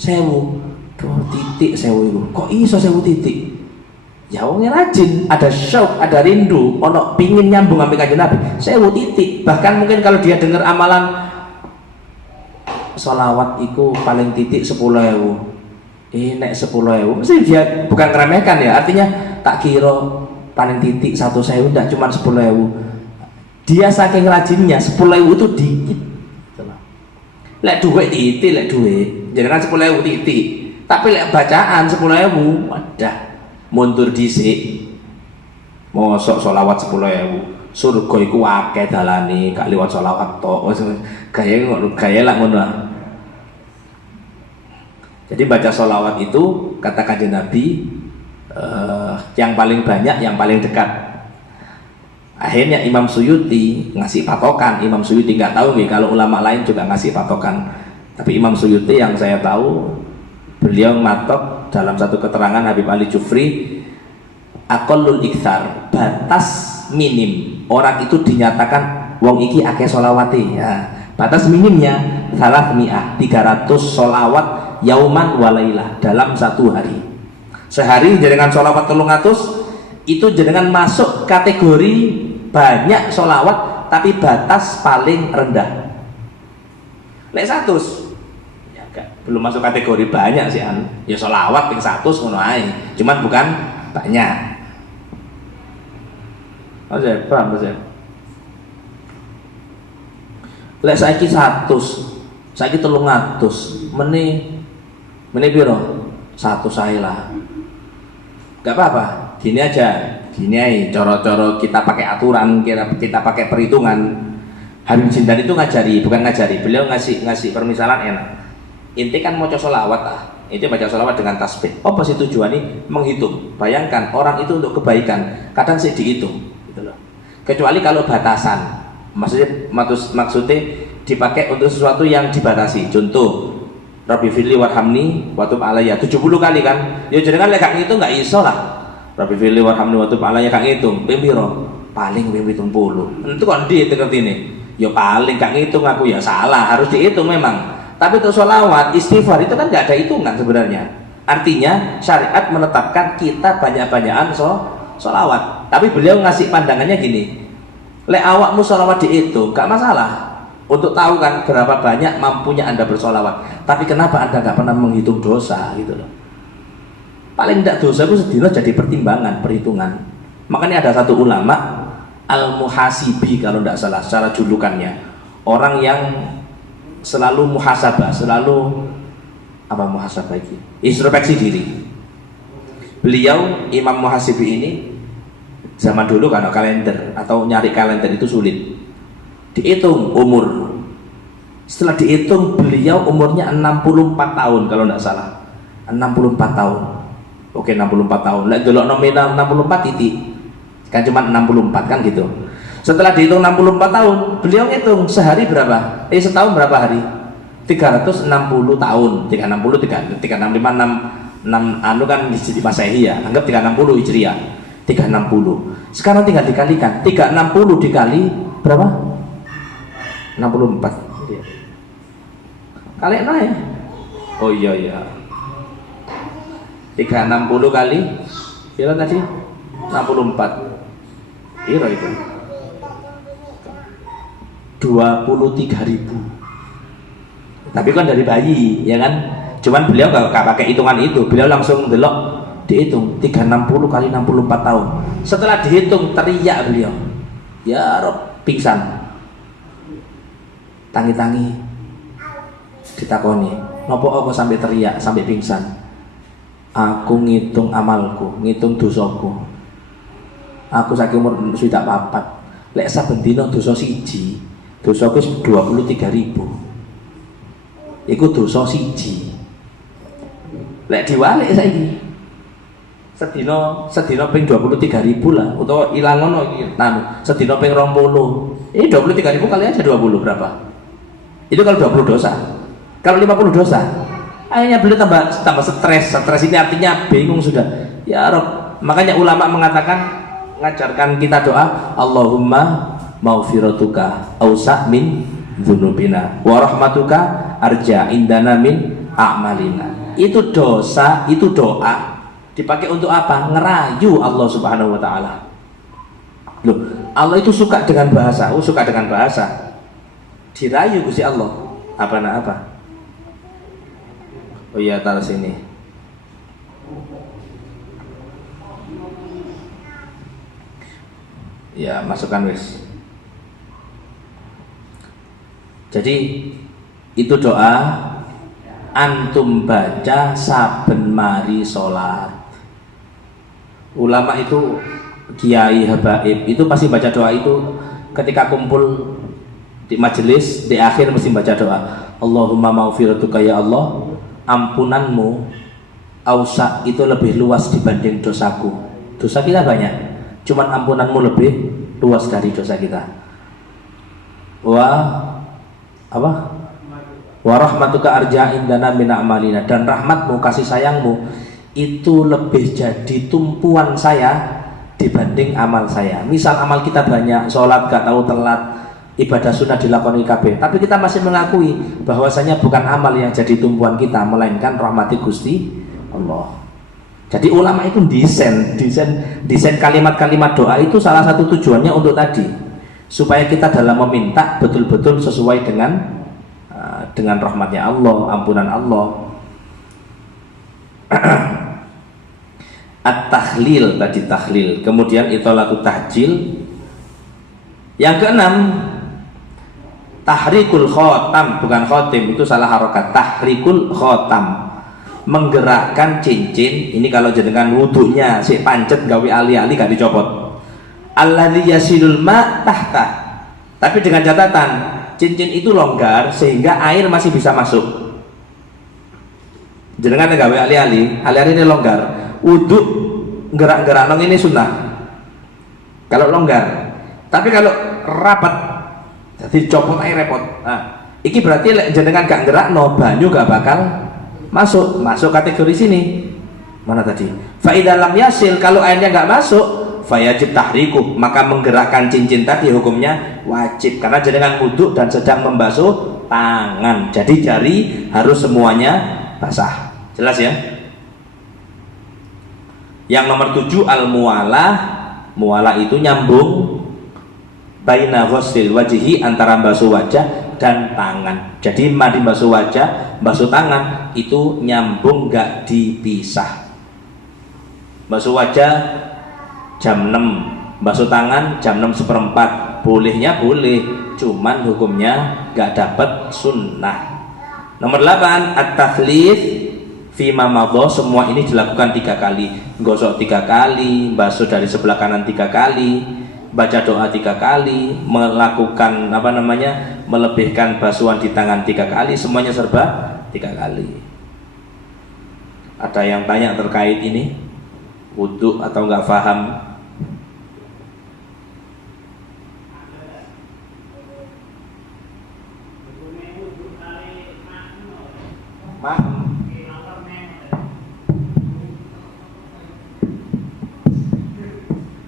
1000. Titik 1000 itu kok iso 1000 titik ya wongnya rajin, ada syauq, ada rindu, ono pingin nyambung sampai kanjeng Nabi 1000 titik. Bahkan mungkin kalau dia dengar amalan sholawat itu paling titik 10.000 nek 10.000 mesti dia bukan ngeremehkan ya, artinya tak kira paling titik 1.000 enggak cuma 10.000. Dia saking rajinnya 10.000 itu dikit. Lek duit titik, lek duit jangan 10.000 titik. Tapi lek bacaan 10.000, wadah mundur dhisik. Mosok sholawat 10.000, surga iku akeh dalane, gak liwat sholawat tok. Gaya lah ngono. Jadi baca sholawat itu kata kanjeng Nabi yang paling banyak, yang paling dekat. Akhirnya Imam Suyuti ngasih patokan. Imam Suyuti nggak tahu nih kalau ulama lain juga ngasih patokan. Tapi Imam Suyuti yang saya tahu, beliau matok dalam satu keterangan Habib Ali Jufri, aqallul iktsar, batas minim orang itu dinyatakan wong iki akeh sholawati ya. Batas minimnya 300 sholawat yauman walailah dalam satu hari. Sehari jenengan sholawat 300 itu jenengan masuk kategori banyak sholawat tapi batas paling rendah. Lek 100 belum masuk kategori banyak sih an. Ya sholawat ping 100 ngono ae. Cuman bukan banyak. Oke, paham Mas? Lek saiki 100, saiki 300, meni piro? 100 sae lah. Gak apa-apa. Gini aja. Gini aja coro-coro kita pakai aturan, kita pakai perhitungan. Habib Jindan itu ngajari, bukan ngajari. Beliau ngasih permisalan enak. Inti kan mau sholawat lah, itu baca sholawat dengan tasbih. Apa sih tujuannya? Menghitung. Bayangkan orang itu untuk kebaikan, kadang sih dihitung, gitu loh. Kecuali kalau batasan, maksudnya dipakai untuk sesuatu yang dibatasi. Contoh, Rabbi Firli warhamni watub alayya 70 kali kan? Ya jangan lekak itu nggak iso lah. Rabbi Firli warhamni watub alayya kak ngitung, pembiro paling 70. Itu kan dihitung ini. Ya paling kak ngitung aku ya salah, harus dihitung memang. Tapi untuk sholawat, istighfar itu kan nggak ada hitungan sebenarnya. Artinya syariat menetapkan kita banyak-banyakan sholawat. Tapi beliau ngasih pandangannya gini, lek awakmu sholawat dihitung, gak masalah. Untuk tahu kan berapa banyak mampunya anda bersholawat. Tapi kenapa anda gak pernah menghitung dosa gitu loh. Paling tidak dosa itu sedina jadi pertimbangan, perhitungan. Makanya ada satu ulama, Al-Muhasibi kalau tidak salah secara julukannya, orang yang selalu muhasabah, selalu apa muhasabah itu? Introspeksi diri. Beliau Imam Muhasibi ini zaman dulu kan kalender atau nyari kalender itu sulit. Dihitung umur. Setelah dihitung beliau umurnya 64 tahun kalau tidak salah. 64 tahun. Oke 64 tahun. Lah delok nominal 64 titik. Kan cuma 64 kan gitu. Setelah dihitung 64 tahun, beliau ngitung sehari berapa? Setahun berapa hari? 360 tahun, 360, 365, 6 anu kan di Masehi ya, anggap 360 Hijriah, 360. Sekarang tinggal dikalikan, 360 dikali berapa? 64. Kalian naik. Oh iya iya. 360 kali kira tadi 64. Kira itu 23.000. Tapi kan dari bayi, ya kan? Cuman beliau gak pakai hitungan itu, beliau langsung delok, dihitung 360 kali 64 tahun. Setelah dihitung teriak beliau, ya Rob, pingsan. Tangi-tangi ditakoni, nopo aku sampai teriak, sampai pingsan? Aku ngitung amalku, ngitung dosaku. Aku saking umur sudah papat. Lek saben dina dosa siji, dosaku 23.000. Iku dosa siji. Lek diwalik saiki. Sedina ping 23.000 lah, utawa ilang ngono iki. Nah, sedina ping 20. Ini 23.000 kali aja 20 berapa? Itu kalau 20 dosa. Kalau 50 dosa, akhirnya beliau tambah stres. Stres ini artinya bingung sudah. Ya Rob, makanya ulama mengatakan, ngajarkan kita doa, Allahumma maghfiratuka ausa min dzunubina wa rahmatuka arja indana min a'malina. Itu dosa, itu doa dipakai untuk apa? Ngerayu Allah Subhanahu wa taala. Loh, Allah itu suka dengan bahasa, suka dengan bahasa. Dirayu Gusti Allah. Apa? Oh iya, taruh sini. Ya, masukkan wis. Jadi itu doa antum baca saben mari sholat. Ulama itu, kiai habaib itu pasti baca doa itu ketika kumpul di majelis, di akhir mesti baca doa. Allahumma maghfiratuka, ya Allah, ampunanmu ausa itu lebih luas dibanding dosaku. Dosa kita banyak, cuman ampunanmu lebih luas dari dosa kita. Wa rahmatuka arja indana min a'malina, dan rahmatmu, kasih sayangmu itu lebih jadi tumpuan saya dibanding amal saya. Misal amal kita banyak, sholat gak tahu telat, ibadah sunnah dilakoni kabeh, tapi kita masih mengakui bahwasanya bukan amal yang jadi tumpuan kita, melainkan rahmati Gusti Allah. Jadi ulama itu desain kalimat-kalimat doa itu salah satu tujuannya untuk tadi, supaya kita dalam meminta betul-betul sesuai dengan rahmatnya Allah, ampunan Allah. At-tahlil tadi, tahlil. Kemudian itolatu tahjil. Yang keenam, tahrikul khotam, bukan khotim, itu salah harokat. Tahrikul khotam, menggerakkan cincin. Ini kalau jenengan wudunya si pancet gawe ali-ali gak dicopot. Alladzi yasilul ma tahta. Tapi dengan catatan, cincin itu longgar sehingga air masih bisa masuk. Jenengan gawe ali-ali ini longgar. Wudu gerak-gerak nong ini sunnah kalau longgar. Tapi kalau rapat, jadi copot air repot. Nah, iki berarti jenengan gak gerak, no banyu gak bakal masuk kategori sini. Mana tadi? Fa idza lam yasil, kalau airnya gak masuk, fayajib tahriku, maka menggerakkan cincin tadi hukumnya wajib, karena jenengan wudu dan sedang membasuh tangan. Jadi jari harus semuanya basah. Jelas ya? Yang nomor 7 al-muwalah. Muwalah itu nyambung baina ghusl wajhi, antara basuh wajah dan tangan. Jadi mandi basuh wajah, basuh tangan itu nyambung, gak dipisah. Basuh wajah jam 6, basuh tangan jam 6:04. Bolehnya boleh, cuman hukumnya gak dapat sunnah. Nomor 8 at-tathlits fima madho, semua ini dilakukan 3 kali. Gosok 3 kali, basuh dari sebelah kanan 3 kali, baca doa 3 kali, melakukan melebihkan basuhan di tangan 3 kali, semuanya serba 3 kali. Ada yang tanya terkait ini wudhu atau nggak paham?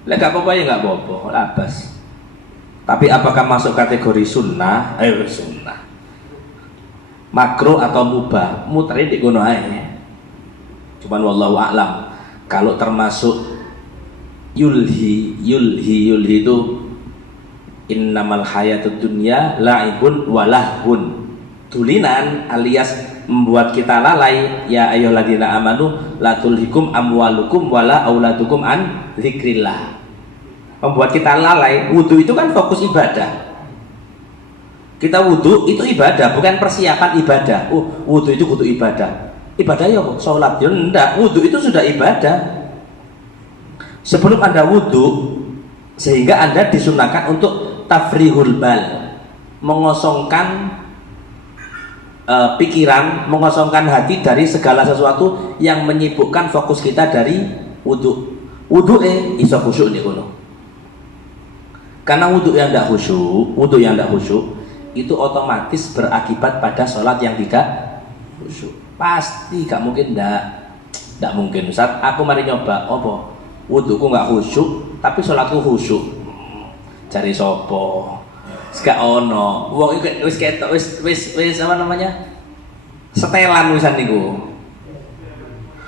Lah gak apa-apa ya gak apa-apa, labas. Tapi apakah masuk kategori sunnah? Ayo sunnah. Makruh atau mubah, muterin di kono ae. Cuman wallahu a'lam. Kalau termasuk yulhi itu innamal hayatud dunya la'ibun walahun. Tulinan alias membuat kita lalai. Ya ayyuhalladzina amanu la tulhikum amwalukum wala auladukum an dzikrillah. Membuat kita lalai. Wudu itu kan fokus ibadah. Kita wudu itu ibadah, bukan persiapan ibadah. Wudu itu butuh ibadah. Ibadah ya kok sholat ya enggak. Wudu itu sudah ibadah. Sebelum Anda wudu, sehingga Anda disunahkan untuk tafrihul bal, mengosongkan pikiran, mengosongkan hati dari segala sesuatu yang menyibukkan fokus kita dari wudu. Wudu iso khusyuk nih kono. Karena wudu yang tidak khusyuk, itu otomatis berakibat pada sholat yang tidak khusyuk. Pasti gak mungkin tidak mungkin. Ustaz, aku mari nyoba apa? Wuduku gak khusyuk, tapi sholatku khusyuk. Cari sopo? Gak ono. Wong wis ketok wis apa namanya? Setelan wisan niku.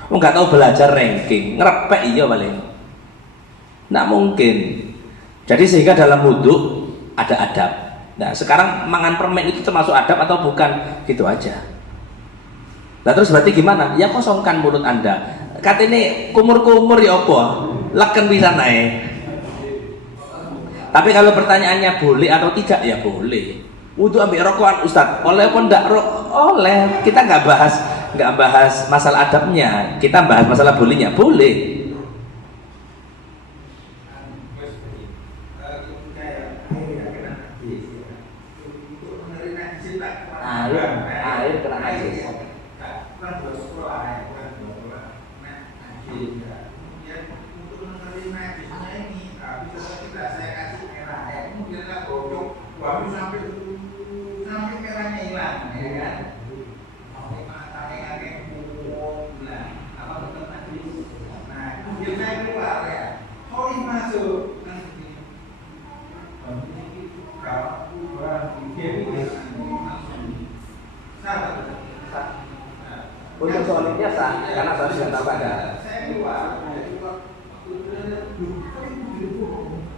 Wong gak tahu belajar ranking, ngerepek iya paling. Nggak mungkin. Jadi sehingga dalam wudu ada adab. Nah sekarang mangan permen itu termasuk adab atau bukan? Gitu aja. Nah terus berarti gimana? Ya kosongkan mulut Anda. Katanya kumur-kumur ya apa? Leken bisa naik. Tapi kalau pertanyaannya boleh atau tidak, ya boleh. Wudu ambil rokokan Ustaz, oleh apa enggak? Oleh. Kita nggak bahas masalah adabnya, kita bahas masalah bolehnya. Boleh. Air kena najis. Sampai merahnya hilang, ya kan? Apa tetap najis? Nah, kemudian keluar ya, sorry masuk. Untuk soalnya sah, karena saya sudah tahu ada. Saya keluar,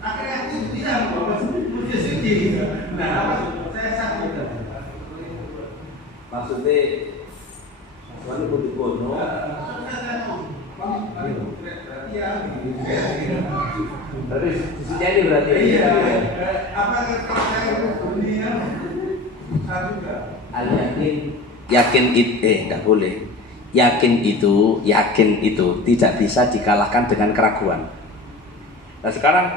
akhirnya bisa suci. Nah, saya sakit. Maksudnya soalnya butuh bono. Berarti jadi berarti. Iya. Apa kalau saya dunia satu enggak? Al yakin enggak boleh. Yakin itu tidak bisa dikalahkan dengan keraguan. Nah sekarang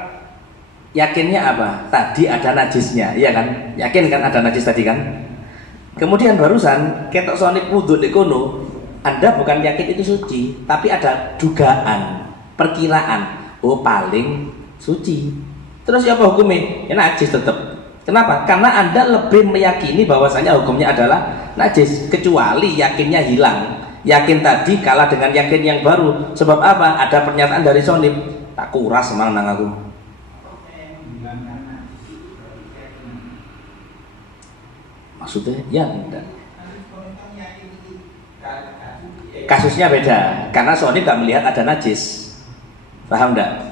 yakinnya apa? Tadi ada najisnya, iya kan? Yakin kan ada najis tadi kan? Kemudian barusan ketok sonip wudhu di kono, Anda bukan yakin itu suci, tapi ada dugaan, perkiraan, oh paling suci. Terus apa hukumnya? Ya najis tetap. Kenapa? Karena Anda lebih meyakini bahwasanya hukumnya adalah najis, kecuali yakinnya hilang. Yakin tadi kalah dengan yakin yang baru. Sebab apa? Ada pernyataan dari sonip, tak kuras emang nang aku. Maksudnya ya enggak. Kasusnya beda karena Sonip gak melihat ada najis. Paham enggak?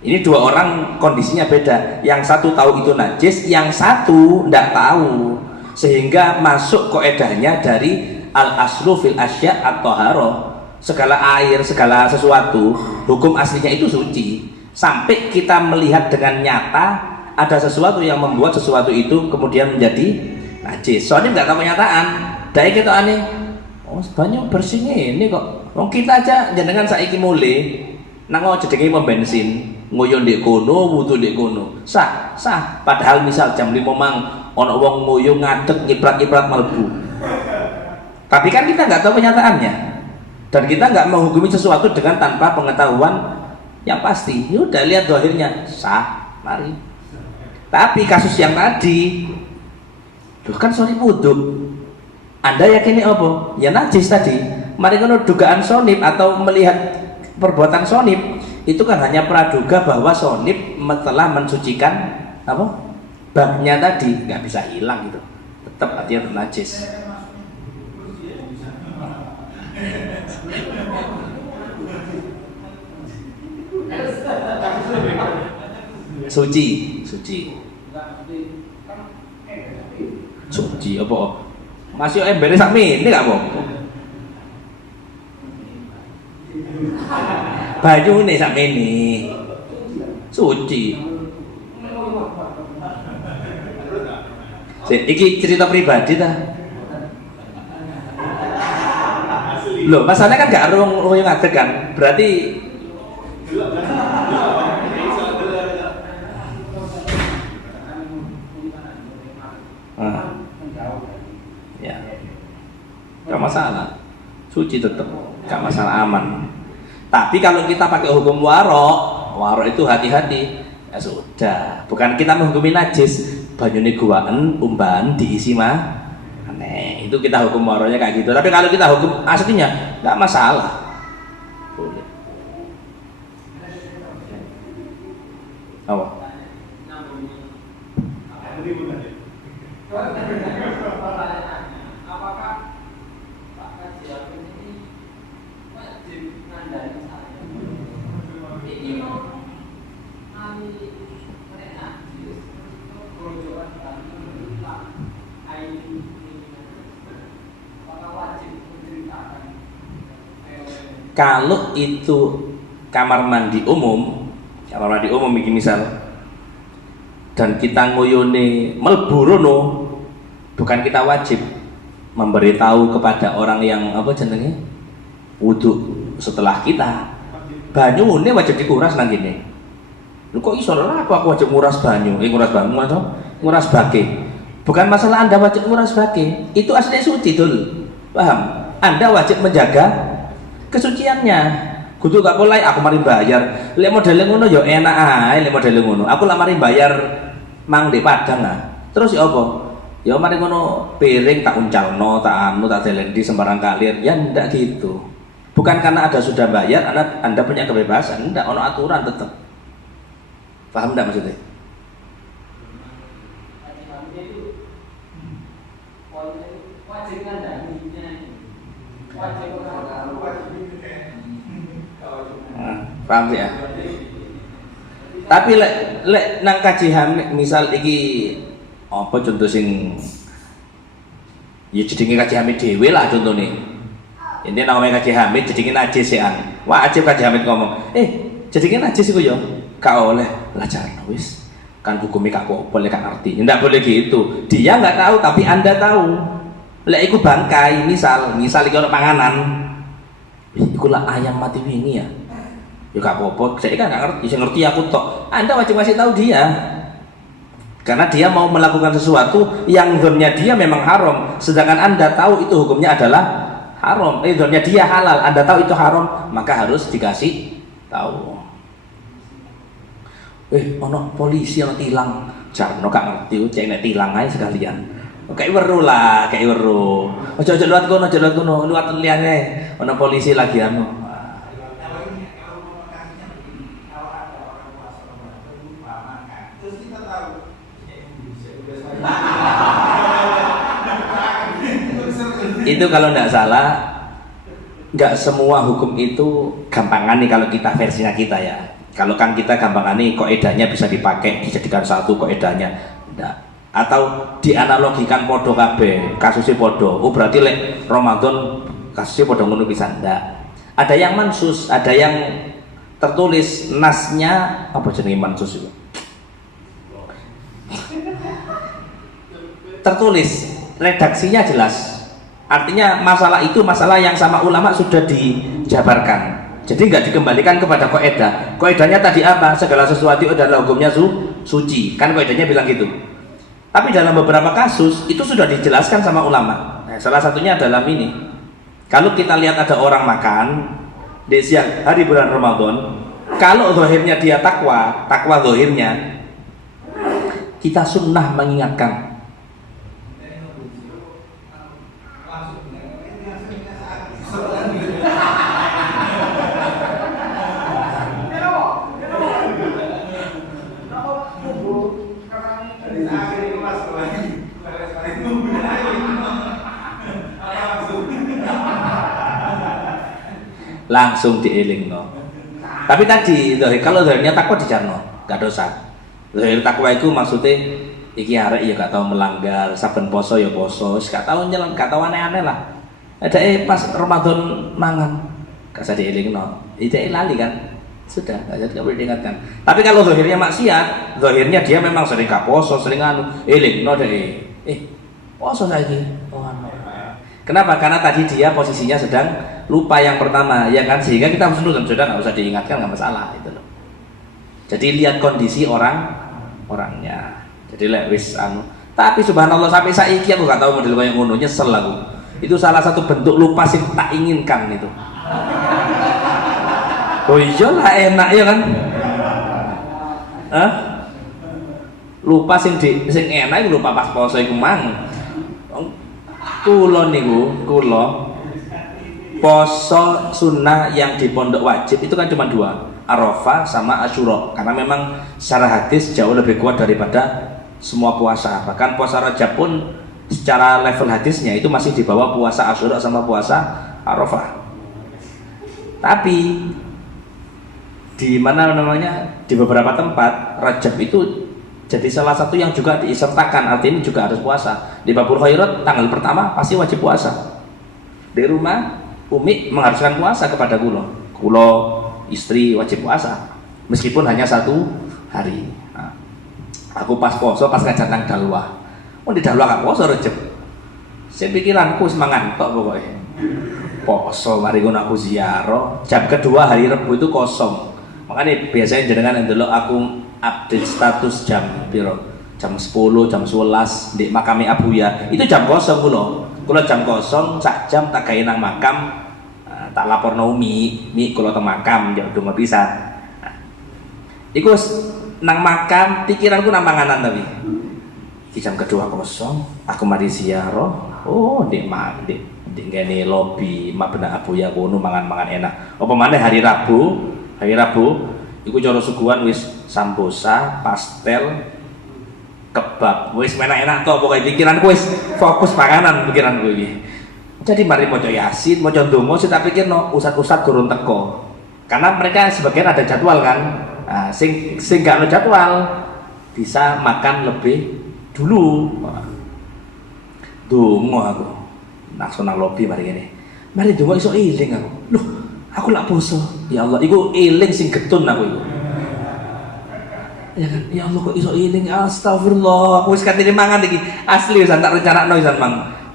Ini dua orang kondisinya beda. Yang satu tahu itu najis, yang satu enggak tahu. Sehingga masuk kaidahnya dari al-aslu fil asya' at-thaharah. Segala air, segala sesuatu, hukum aslinya itu suci. Sampai kita melihat dengan nyata ada sesuatu yang membuat sesuatu itu kemudian menjadi najis. Soalnya nggak tahu kenyataan. Dari kita aneh, oh banyak bersihnya ini kok. Wong kita aja jenengan saiki mulai nang jedenge pom bensin, ngoyo ndek kono, wudu ndek kono. Sah. Padahal misal jam 5 mang ana wong ngoyo ngadeg nyiprat-nyiprat mlebu. Tapi kan kita nggak tahu kenyataannya. Dan kita nggak menghukumi sesuatu dengan tanpa pengetahuan yang pasti. Ya udah lihat zahirnya, sah, mari. Tapi kasus yang tadi kan sonip wudhu, Anda yakinnya apa? Ya najis tadi. Mari kalau dugaan sonip atau melihat perbuatan sonip itu kan hanya praduga bahwa sonib telah mensucikan apa babnya tadi, nggak bisa hilang gitu, tetap artinya najis. Suci, apa? Masih embere sak mene gak apa-apa. Banyune sak mene. Suci. Iki cerita pribadi ta. Loh, masalahnya kan gak rung yang ngadeg kan. Berarti ya, gak masalah, suci tetap, gak masalah, aman. Tapi kalau kita pakai hukum warok itu hati-hati. Ya sudah, bukan kita menghukumi najis, banyune guaan, umban diisi mah aneh. Itu kita hukum waroknya kayak gitu. Tapi kalau kita hukum aslinya, gak masalah. Boleh. Apa? Apakah Pak Kaji Amin ini wajib ngandani saya? Ini mau kami mereka kerojokan kami Pak Aini, apakah wajib menceritakan? Kalau itu kamar mandi umum iki misal, dan kita ngoyone mlebu rono, bukan kita wajib memberitahu kepada orang yang apa jenenge wudu setelah kita. Banyune wajib dikuras nang kene. Lho kok iso ora aku wajib nguras banyu? Nguras bake. Bukan masalah Anda wajib nguras bake. Itu asli suci dul. Paham? Anda wajib menjaga kesuciannya. Kudu gak boleh aku mari bayar. Lek modele ngono ya enak ae lek modele ngono. Aku lak mari bayar mang di Padang ah. Terus ya apa? Ya mari ngono piring tak uncalno, tak delendi sembarang kalir. Ya ndak gitu. Bukan karena ada sudah bayar Anda punya kebebasan, ndak, ono aturan tetap. Paham ndak maksudnya? Wajib ngandaninya. Wajib Paham sih ya? Tapi lek nang kaji hamid misal iki apa contoh sing ya jenenge kaji hamid dhewe lah contohnya. Ini namanya kaji hamid jenenge najis ya. Wajib kaji hamid ngomong, jenenge najis iku ya gak oleh lajarno wis. Kan hukumnya gak boleh gak ngerti. Ndak boleh gitu. Dia nggak tahu tapi Anda tahu. Lek iku bangkai misal iki ono panganan. Iku lah ayam mati wingi ya. Ya gak apa-apa, saya kan gak ngerti, saya ngerti aku tok. Anda wajib kasih tahu dia, karena dia mau melakukan sesuatu yang zonnya dia memang haram, sedangkan Anda tahu itu hukumnya adalah haram. Zonnya dia halal, Anda tahu itu haram, maka harus dikasih tahu. Ono polisi ono tilang, jarno gak ngerti, cek nek tilang aja sekalian. Kayak weru lah, kayak weru. Ojo luat kono, luat liyane. Ono polisi lagi anu. Itu kalau tidak salah, nggak semua hukum itu gampangan nih kalau kita versinya kita ya. Kalau kan kita gampangan nih koedanya bisa dipakai, dijadikan satu koedanya, enggak. Atau dianalogikan podo kabeh, kasusnya podo. Oh berarti lek Ramadan kasusnya podo ngono bisa enggak. Ada yang mansus, ada yang tertulis nasnya apa jenenge mansus itu? Tertulis, redaksinya jelas. Artinya masalah itu masalah yang sama ulama sudah dijabarkan. Jadi nggak dikembalikan kepada koedah. Koedahnya tadi apa? Segala sesuatu adalah hukumnya suci. Kan koedahnya bilang gitu. Tapi dalam beberapa kasus itu sudah dijelaskan sama ulama. Nah, salah satunya dalam ini. Kalau kita lihat ada orang makan di siang hari bulan Ramadan, kalau zahirnya dia takwa zahirnya, kita sunnah mengingatkan. langsung dielingno. Tapi tadi kalau zahirnya takwa dijarno, gak dosa. Zahir takwa itu maksudnya iki arek ya gak tau melanggar, saben poso ya poso, gak tau nyelang, gak tau aneh-aneh lah. Ada pas Ramadan mangan, gak usah dielingno. Itu lali kan? Sudah, gak boleh diingatkan. Tapi kalau zahirnya maksiat, zahirnya dia memang sering gak poso, sering elingno deh. Poso lagi. Oh, kenapa? Karena tadi dia posisinya sedang lupa yang pertama, ya kan, sehingga kita harus nurut, sudah nggak usah diingatkan, nggak masalah itu loh. Jadi lihat kondisi orangnya. Jadi wis tapi subhanallah sampai saiki aku nggak tahu model kayak ngono, nyesel aku. Itu salah satu bentuk lupa sih tak inginkan itu. Oh iyalah enak ya kan? Lupa sing enak iku lupa pas poso iku mang. Kula poso sunnah yang di pondok wajib itu kan cuma 2, Arafah sama Asyura, karena memang secara hadis jauh lebih kuat daripada semua puasa. Bahkan puasa Rajab pun secara level hadisnya itu masih di bawah puasa Asyura sama puasa Arafah. Tapi di mana namanya, di beberapa tempat Rajab itu jadi salah satu yang juga disertakan, artinya juga harus puasa. Di Babul Khairat tanggal pertama pasti wajib puasa. Di rumah Umi mengharuskan puasa kepada kulo istri wajib puasa meskipun hanya 1 hari. Nah, aku pas poso pas ngajak nang dalwah. Di dalwah gak poso Rejeb. Saya pikiranku semangat tok pokoknya. Poso mari ngono aku ziarah. Jam kedua hari Rebu itu kosong. Makanya biasanya jenengan ndelok aku update status jam piro? Jam 10, jam 11 di makame Abuya. Itu jam kosong Kula jam kosong sak jam tak gawe nang makam, tak laporno Umi kula teng makam ya donga pisan. Iku nang makam pikiranku nang manganan tapi. Iki jam kedua kosong, aku mari ziarah. Oh, ndek ngene lobi Mabna Abuya kono mangan-mangan enak. Apa maneh hari Rabu iku cara suguhan wis sambosa, pastel, kebab, wis enak-enak to pokoke pikiranku wis fokus panganan pikiranku iki. Jadi mari maca Yasin, maca ndonga sing tak pikirno ustad-ustad durung teko. Karena mereka sebagian ada jadwal kan. Nah, sing gak ada jadwal bisa makan lebih dulu. Ndonga aku. Langsung nang lobi mari ngene. Mari ndonga iso eling aku. Loh, aku lak poso. Ya Allah, iku eling sing getun aku iku. Ya kan, ya Allah kok iso eling, astagfirullah. Aku wis katene mangan iki. Asli wis tak rencanakno wis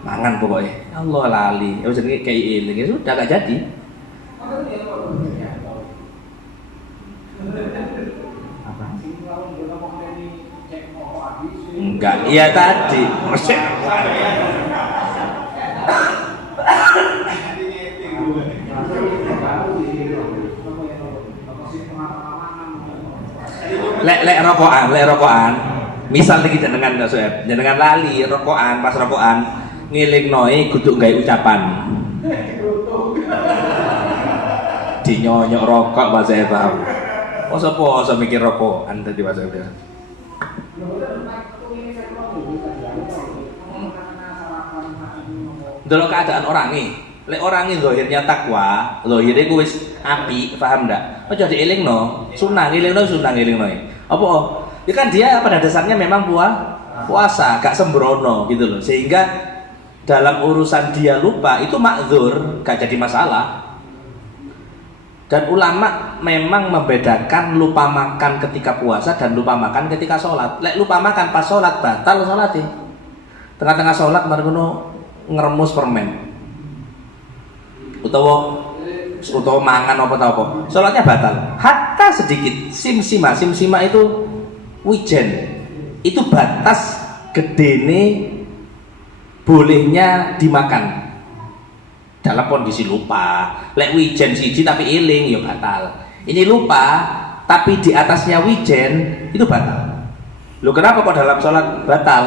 mangan pokoknya. Ya Allah lali. Ya jenenge kayak eling, ya sudah gak jadi. Apa? Enggak, iya tadi. Lek rokokan. Misal iki jenengan gak soeb, jenengan lali rokokan, pas rokokan ngelingnoe kudu gawe ucapan. Dinyonyok rokok bahasa paham. Poso-poso mikir rokokan tadi bahasa dia. Delok keadaan orangnya. Lek orangnya zahirnya takwa, zahirnya ku wis apik, paham ndak? Aja dielingno, sunah ngelingno. Apa? Ya kan dia pada dasarnya memang puasa, gak sembrono gitu loh. Sehingga dalam urusan dia lupa itu makzur, gak jadi masalah. Dan ulama memang membedakan lupa makan ketika puasa dan lupa makan ketika sholat. Lek lupa makan pas sholat batal sholatnya. Tengah-tengah sholat mari ngono ngeremus permen. Utawa mangan apa sholatnya batal. Hatta sedikit simsima itu wijen. Itu batas gedene bolehnya dimakan dalam kondisi lupa. Lek wijen siji tapi eling ya batal. Ini lupa tapi di atasnya wijen itu batal. Loh kenapa kok dalam sholat batal?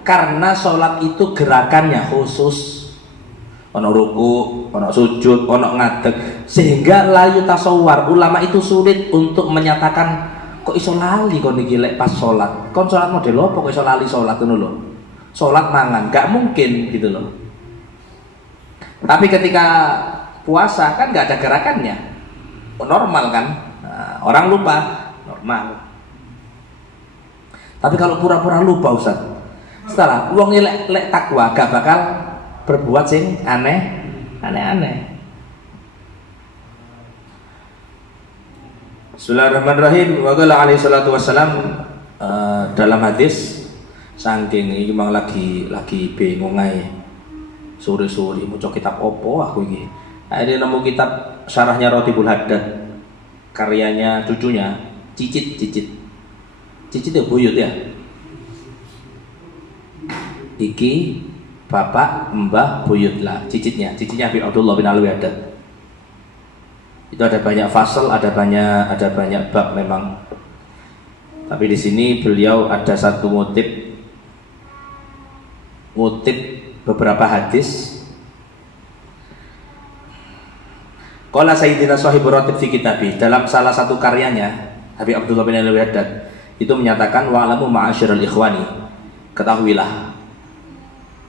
Karena sholat itu gerakannya khusus. Ono ruku, ono sujud, ono ngadeg, sehingga layu tasawwar. Ulama itu sulit untuk menyatakan kok iso lali kon iki lek pas sholat. Kon sholat model apa kok iso lali sholat ngono lho. Sholat mangan, gak mungkin gitu loh. Tapi ketika puasa kan nggak ada gerakannya, normal kan. Nah, orang lupa normal. Tapi kalau pura-pura lupa Ustaz, setelah wong lek takwa gak bakal berbuat sing aneh-aneh. Bismillahirrahmanirrahim. Wa qala alaihi salatu wassalam, dalam hadis, saking iki memang lagi bingung ae. Sore-sore maca kitab opo aku iki. Akhirnya nemu kitab syarahnya Ratibul Haddad, karyanya cucunya Cicit ya buyut ya. Iki bapak mbah buyut lah cicitnya Habib Abdullah bin Alwi Haddad. Itu ada banyak fasal, ada banyak bab memang. Tapi di sini beliau ada satu ngutip beberapa hadis. Qala Sayyidina Shahibur Ratib fi kitabi, dalam salah satu karyanya Habib Abdullah bin Alwi Haddad itu menyatakan, wa'lamu ma'asyiral ikhwani, ketahuilah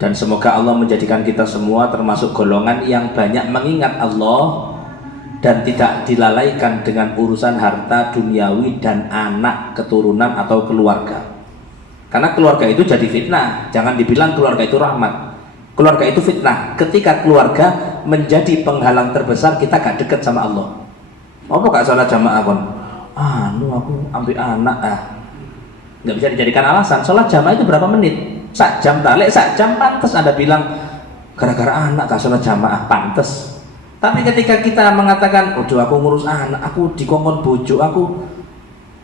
dan semoga Allah menjadikan kita semua termasuk golongan yang banyak mengingat Allah dan tidak dilalaikan dengan urusan harta duniawi dan anak keturunan atau keluarga. Karena keluarga itu jadi fitnah. Jangan dibilang keluarga itu rahmat. Keluarga itu fitnah. Ketika keluarga menjadi penghalang terbesar, kita gak deket sama Allah. Apa gak sholat jamaah kon? Aku ambil anak nggak bisa dijadikan alasan. Sholat jamaah itu berapa menit? Sak jam talek, sak jam pantas Anda bilang gara-gara anak gak sholat jamaah, pantas. Tapi ketika kita mengatakan, aku ngurus anak, aku dikongkon bojo, aku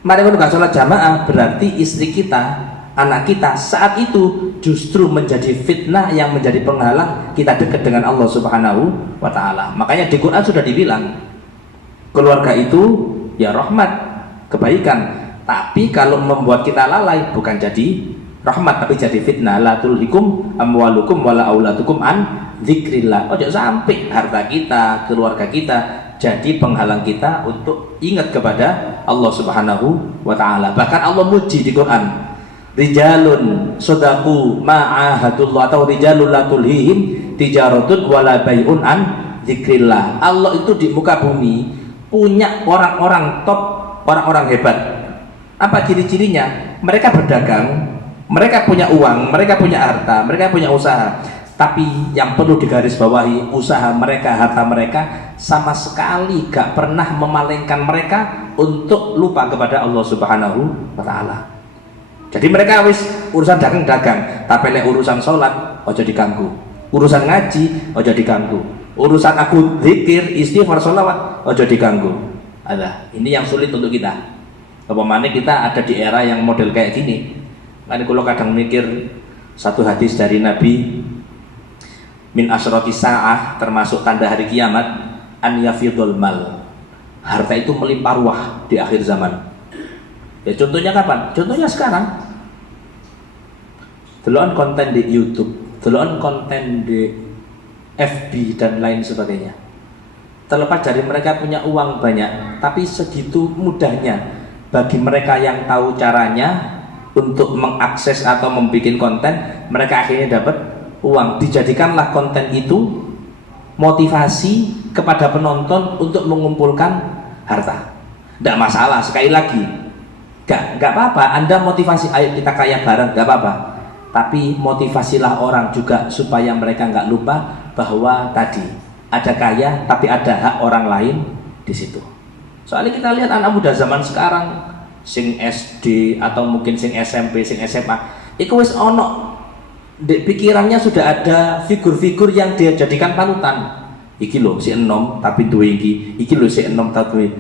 mari gak sholat jamaah, berarti istri kita, anak kita saat itu justru menjadi fitnah yang menjadi penghalang kita dekat dengan Allah Subhanahu wa ta'ala. Makanya di Quran sudah dibilang keluarga itu ya rahmat, kebaikan. Tapi kalau membuat kita lalai bukan jadi rahmat tapi jadi fitnah. La tulhikum amwalukum wala auladukum an dzikrillah. Ojo sampai harta kita, keluarga kita jadi penghalang kita untuk ingat kepada Allah Subhanahu wa ta'ala. Bahkan Allah muji di Quran, rijalun shadaqu ma'ahadullah, atau rijalun la tulhihim tijaratun wala bai'un an dzikrillah. Allah itu di muka bumi punya orang-orang top, orang-orang hebat. Apa ciri-cirinya? Mereka berdagang, mereka punya uang, mereka punya harta, mereka punya usaha. Tapi yang perlu digarisbawahi, usaha mereka, harta mereka sama sekali gak pernah memalingkan mereka untuk lupa kepada Allah Subhanahu wa ta'ala. Jadi mereka wis urusan dagang, tapi lek urusan sholat ojo diganggu, urusan ngaji ojo diganggu, urusan aku zikir, istighfar, sholawat ojo diganggu. Ini yang sulit untuk kita. Apalagi kita ada di era yang model kayak gini. Kan kalau kadang mikir satu hadis dari Nabi, min asyrati sa'ah, termasuk tanda hari kiamat, an yafidul mal, harta itu melimpah ruah di akhir zaman. Ya contohnya kapan? Contohnya sekarang. Delokan konten di YouTube, delokan konten di FB dan lain sebagainya. Terlepas dari mereka punya uang banyak, tapi segitu mudahnya bagi mereka yang tahu caranya untuk mengakses atau membuat konten, mereka akhirnya dapat uang. Dijadikanlah konten itu motivasi kepada penonton untuk mengumpulkan harta. Tidak masalah, sekali lagi gak apa-apa Anda motivasi, ayo kita kaya bareng, gak apa-apa. Tapi motivasilah orang juga supaya mereka gak lupa bahwa tadi ada kaya tapi ada hak orang lain di situ. Soalnya kita lihat anak muda zaman sekarang, sing SD atau mungkin sing SMP, sing SMA, itu wis ono di pikirannya sudah ada figur-figur yang dia jadikan panutan. Iki loh si enom tapi duwe iki loh si enom tapi.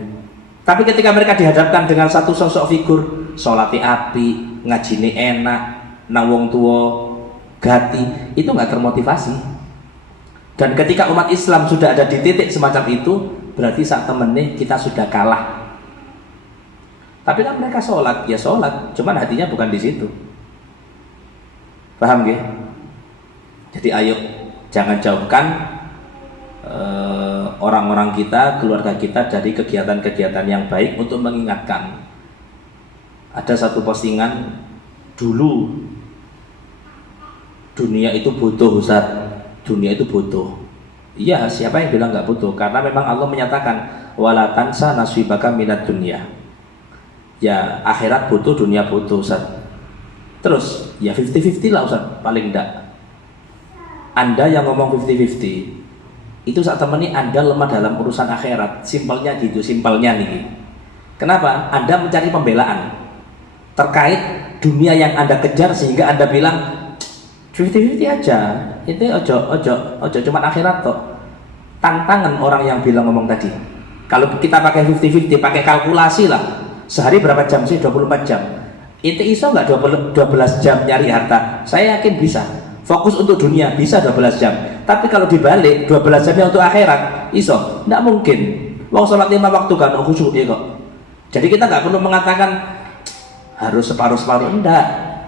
Tapi ketika mereka dihadapkan dengan satu sosok figur, sholati api, ngajine enak, nang wong tua gati, itu nggak termotivasi. Dan ketika umat Islam sudah ada di titik semacam itu, berarti saat temennya kita sudah kalah. Tapi kan mereka sholat, ya sholat, cuman hatinya bukan di situ. Paham gak? Jadi ayo jangan jauhkan orang-orang kita, keluarga kita dari kegiatan-kegiatan yang baik untuk mengingatkan. Ada satu postingan, dulu dunia itu butuh Ustaz, dunia itu butuh. Iya, siapa yang bilang nggak butuh? Karena memang Allah menyatakan wala tansa nasibaka minad dunya. Ya, akhirat butuh, dunia butuh, Ustaz. Terus, ya 50-50 lah Ustaz, paling enggak. Anda yang ngomong 50-50, itu saat temani Anda lemah dalam urusan akhirat. Simpelnya gitu, simpelnya nih. Kenapa? Anda mencari pembelaan terkait dunia yang Anda kejar sehingga Anda bilang 50-50 aja. Itu ojo cuma akhirat toh. Tantangan orang yang bilang ngomong tadi. Kalau kita pakai 50-50, pakai kalkulasi lah. Sehari berapa jam sih? 24 jam. Itu iso nggak 12 jam nyari harta? Saya yakin bisa. Fokus untuk dunia bisa 12 jam. Tapi kalau dibalik 12 jamnya untuk akhirat, iso? Nggak mungkin. Wong sholat 5 waktu kan khusyuk ya kok. Jadi kita nggak perlu mengatakan harus separuh-separuh. Enggak.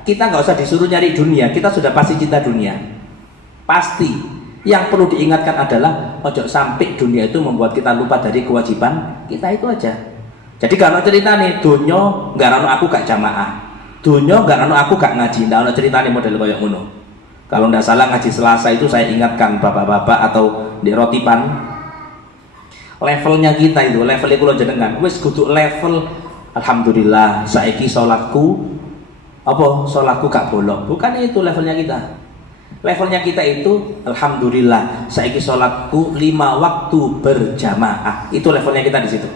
Kita nggak usah disuruh nyari dunia. Kita sudah pasti cinta dunia. Pasti. Yang perlu diingatkan adalah ojo sampai dunia itu membuat kita lupa dari kewajiban kita itu aja. Jadi kalau cerita nih dunyo nggak rano aku gak jamaah, dunyo nggak rano aku gak ngaji, nggak rano cerita nih model kayak ngono. Kalau nggak salah ngaji Selasa itu saya ingatkan bapak-bapak atau di rotipan, levelnya kita itu levelnya kulo jenengan, wis kudu level. Alhamdulillah saiki sholatku sholatku gak bolong, bukan itu levelnya kita. Levelnya kita itu alhamdulillah saiki sholatku 5 waktu berjamaah, itu levelnya kita di situ.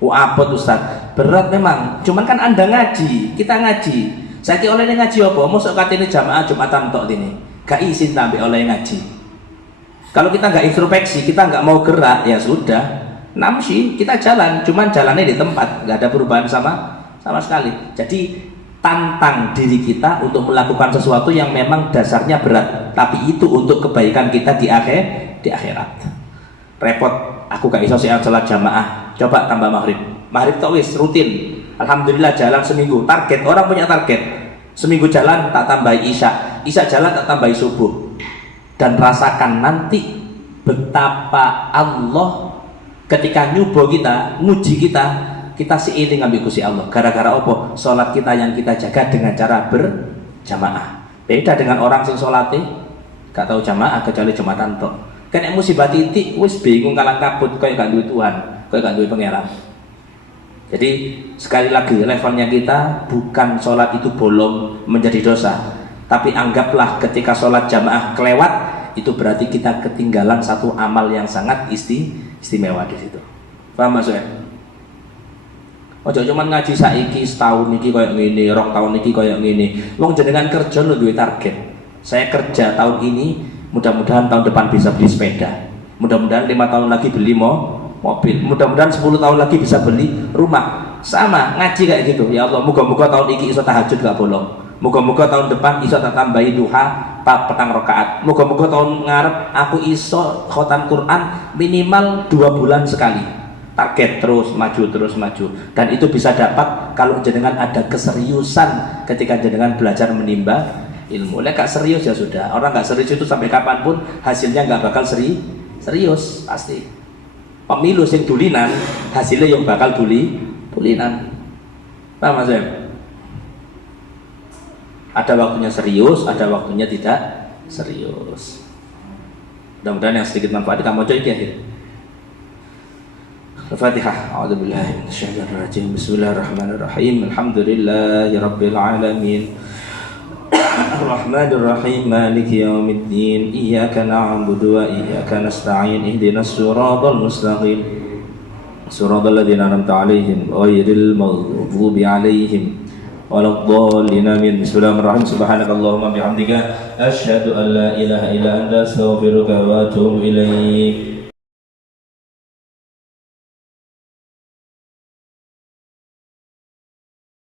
Wah apa Ustaz? Berat memang. Cuman kan Anda ngaji, kita ngaji. Saiki oleh ngaji apa? Mosok katene jamaah Jumatan tok ini. Gak izin tambah oleh ngaji. Kalau kita nggak introspeksi, kita nggak mau gerak, ya sudah. Namsi kita jalan, cuman jalannya di tempat, nggak ada perubahan sama sekali. Jadi tantang diri kita untuk melakukan sesuatu yang memang dasarnya berat, tapi itu untuk kebaikan kita di akhirat. Repot, aku gak iso sholat jamaah, coba tambah maghrib tak wis rutin. Alhamdulillah jalan seminggu, target, orang punya target seminggu jalan tak tambah isya jalan tak tambah subuh. Dan rasakan nanti betapa Allah ketika nyubo kita, nguji kita seiring ngambil Gusti Allah. Gara-gara apa? Sholat kita yang kita jaga dengan cara berjamaah. Beda dengan orang sing sholate gak tahu jamaah kecuali Jumatan tok. Kena musibah titik wis bingung kalang kabut kayak gak duwe Tuhan, kayak gak duwe pangeran. Jadi sekali lagi levelnya kita bukan sholat itu bolong menjadi dosa, tapi anggaplah ketika sholat jamaah kelewat itu berarti kita ketinggalan satu amal yang sangat istimewa di situ. Paham maksudnya? Ojo cuman ngaji saiki setahun niki koyo ngene, 2 tahun niki koyo ngene. Wong jenengan kerja lho duwe target. Saya kerja tahun ini, mudah-mudahan tahun depan bisa beli sepeda. Mudah-mudahan 5 tahun lagi beli mobil. Mudah-mudahan 10 tahun lagi bisa beli rumah. Sama ngaji kayak gitu. Ya Allah, moga-moga tahun ini iso tahajud gak bolong. Moga-moga tahun depan iso tak tambahi duha 4 petang rakaat. Moga-moga tahun ngarep aku iso khotam Quran minimal 2 bulan sekali. Target terus maju, dan itu bisa dapat kalau jenengan ada keseriusan ketika jenengan belajar menimba ilmu. Lek gak serius ya sudah. Orang gak serius itu sampai kapanpun hasilnya gak bakal serius pasti. Pemilu sing dulinan hasilnya yang bakal bulinan. Paham maksudnya? Ada waktunya serius, ada waktunya tidak serius. Mudah-mudahan yang sedikit manfaat kamu coba di akhir. Al-Fatihah. A'udzubillahi minasyaitonir rajim. Bismillahirrahmanirrahim. Alhamdulillahirabbil alamin. Ar-Rahmanir Rahim. Maliki yaumiddin. Iyyaka na'budu wa iyyaka nasta'in. Ihdinas siratal mustaqim. Siratal ladzina an'amta 'alaihim ghairil maghdubi 'alaihim waladdallin. Amin. Bismillahirrahmanirrahim. Subhanakallahumma bihamdika asyhadu an la ilaha illa anta astaghfiruka wa atubu ilaik.